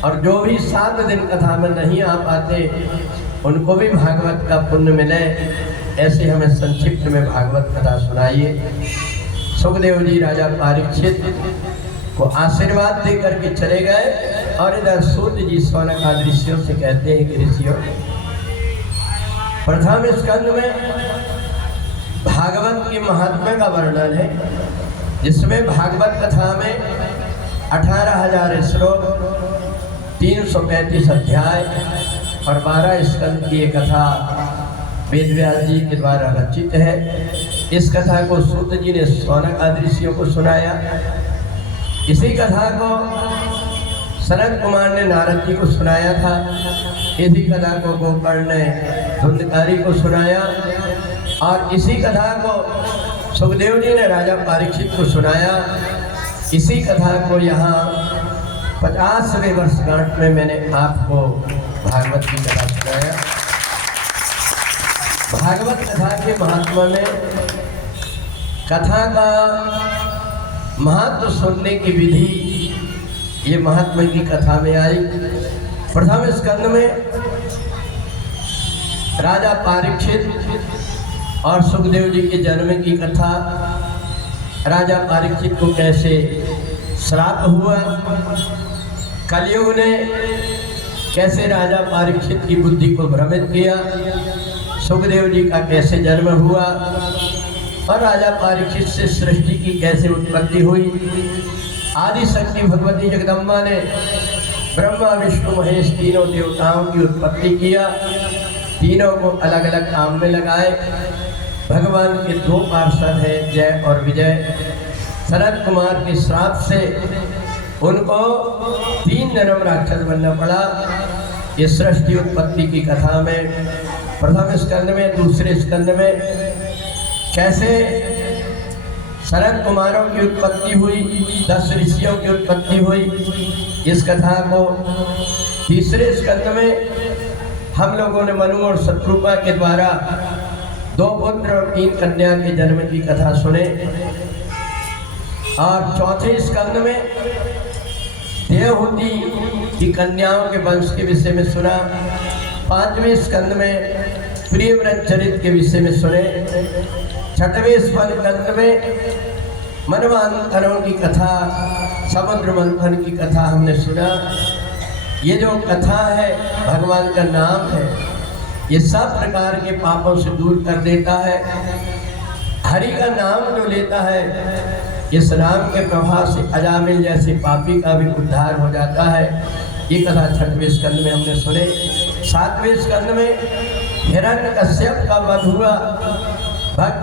और जो भी 7 दिन कथा में नहीं आ पाते उनको भी भागवत का पुण्य मिले, ऐसे हमें संक्षिप्त में भागवत कथा सुनाइए। सुखदेव जी राजा परीक्षित को आशीर्वाद दे करके चले गए, और इधर सूत जी सौनकादि ऋषियों से कहते हैं कि ऋषियों, प्रथम स्कंद में भागवत के महात्म्य का वर्णन है, जिसमें भागवत कथा में 18,000 श्लोक, 335 अध्याय और 12 स्कंद की एक कथा वेद व्यास जी के द्वारा रचित है। इस कथा को सूत जी ने सौनकादि ऋषियों को सुनाया। इसी कथा को सनत कुमार ने नारद जी को सुनाया था। इसी कथा को गोकर्ण ने धुंधकारी को सुनाया, और इसी कथा को सुखदेव जी ने राजा परीक्षित को सुनाया। इसी कथा को यहाँ 50वें वर्षगांठ में मैंने आपको भागवत की कथा सुनाया। भागवत कथा के महात्मा में कथा का महत्व सुनने की विधि ये महात्मा की कथा में आई। प्रथम स्कंद में राजा परीक्षित और सुखदेव जी के जन्म की कथा, राजा परीक्षित को कैसे श्राप हुआ, कलयुग ने कैसे राजा परीक्षित की बुद्धि को भ्रमित किया, सुखदेव जी का कैसे जन्म हुआ, और राजा परीक्षित से सृष्टि की कैसे उत्पत्ति हुई। आदि शक्ति भगवती जगदम्बा ने ब्रह्मा विष्णु महेश तीनों देवताओं की उत्पत्ति किया, तीनों को अलग अलग काम में लगाए। भगवान के 2 पार्षद हैं, जय और विजय। सनत कुमार के श्राप से उनको 3 जन्म राक्षस बनना पड़ा। इस सृष्टि उत्पत्ति की कथा में प्रथम स्कंद में, दूसरे स्कंद में कैसे सनत कुमारों की उत्पत्ति हुई, 10 ऋषियों की उत्पत्ति हुई। इस कथा को तीसरे स्कंद में हम लोगों ने मनु और शत्रुपा के द्वारा 2 पुत्र और 3 कन्या के जन्म की कथा सुने। और चौथे स्कंद में देवहूति की कन्याओं के वंश के विषय में सुना। 5वें स्कंद में प्रियव्रत चरित्र के विषय में सुने। 6वें स्कंद में मनवांतरों की कथा, समुद्र मंथन की कथा हमने सुना। ये जो कथा है भगवान का नाम है, ये सब प्रकार के पापों से दूर कर देता है। हरि का नाम जो लेता है, इस नाम के प्रभाव से अजामिल जैसे पापी का भी उद्धार हो जाता है। ये कथा 6वें स्कंद में हमने सुने। 7वें स्कंद में हिरण्यकश्यप का वध हुआ, भक्त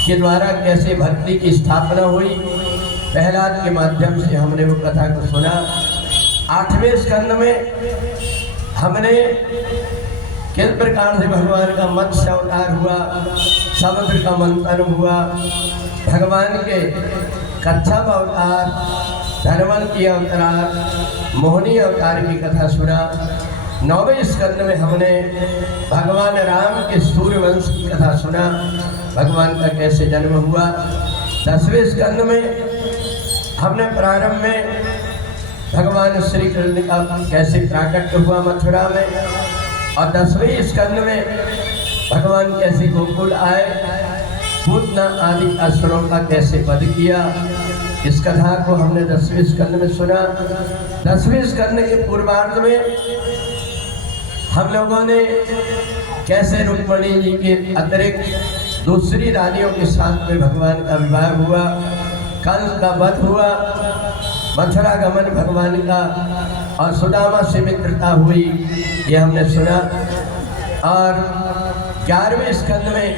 के द्वारा कैसे भक्ति की स्थापना हुई, प्रहलाद के माध्यम से हमने वो कथा को सुना। 8वें स्कंद में हमने किस प्रकार से भगवान का मत्स्य अवतार हुआ, समुद्र का मंथन हुआ, भगवान के कच्छप अवतार, धनवंती अवतार, मोहिनी अवतार की कथा सुना। 9वें स्कंद में हमने भगवान राम के सूर्यवंश की कथा सुना, भगवान का कैसे जन्म हुआ। 10वें स्कंद में हमने प्रारंभ में भगवान श्री कृष्ण का कैसे प्राकट्य हुआ मथुरा में, और 10वें स्कंद में भगवान कैसे गोकुल आए, पूतना आदि असुरों का कैसे वध किया। इस कथा को हमने 10वें स्कंद में सुना। 10वें स्कंद के पूर्वार्ध में हम लोगों ने कैसे रुक्मणी जी के अतिरिक्त दूसरी रानियों के साथ में भगवान का विवाह हुआ, कंस का वध हुआ, मथुरा गमन भगवान का, और सुदामा से मित्रता हुई, ये हमने सुना। और 11वें स्कंद में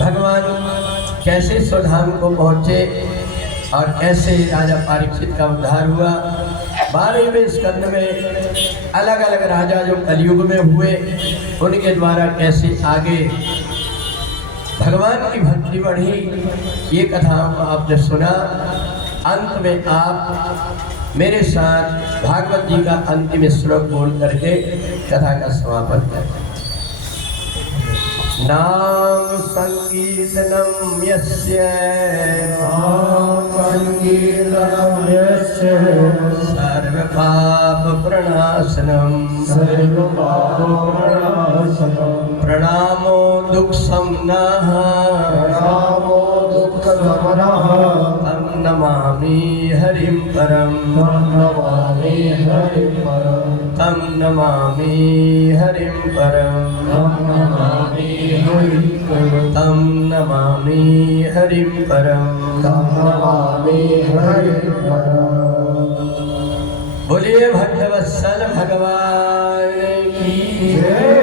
भगवान कैसे स्वधाम को पहुँचे और कैसे राजा परीक्षित का उद्धार हुआ। 12वें स्कंद में अलग अलग राजा जो कलयुग में हुए, उनके द्वारा कैसे आगे भगवान की भक्ति बढ़ी, ये कथाओं को आपने सुना। अंत में आप मेरे साथ भागवत जी का अंतिम श्लोक बोल करके कथा का समापन करें। नाम संकीर्तनम यस्य, नाम संकीर्तनम यस्य, सर्व पाप प्रणाशनम, सर्व पाप प्रणाशनम, प्रणामो दुख समनः, प्रणामो दुःख शमनः, तं नमामि हरिं परम, तं नमामि हरिं परम, तं नमामि हरिं परम, तं नमामि हरिं परम, तं नमामि हरिं परम। तं नमामि हरिं परम। बोलिए भक्तवत्सल भगवान की जय।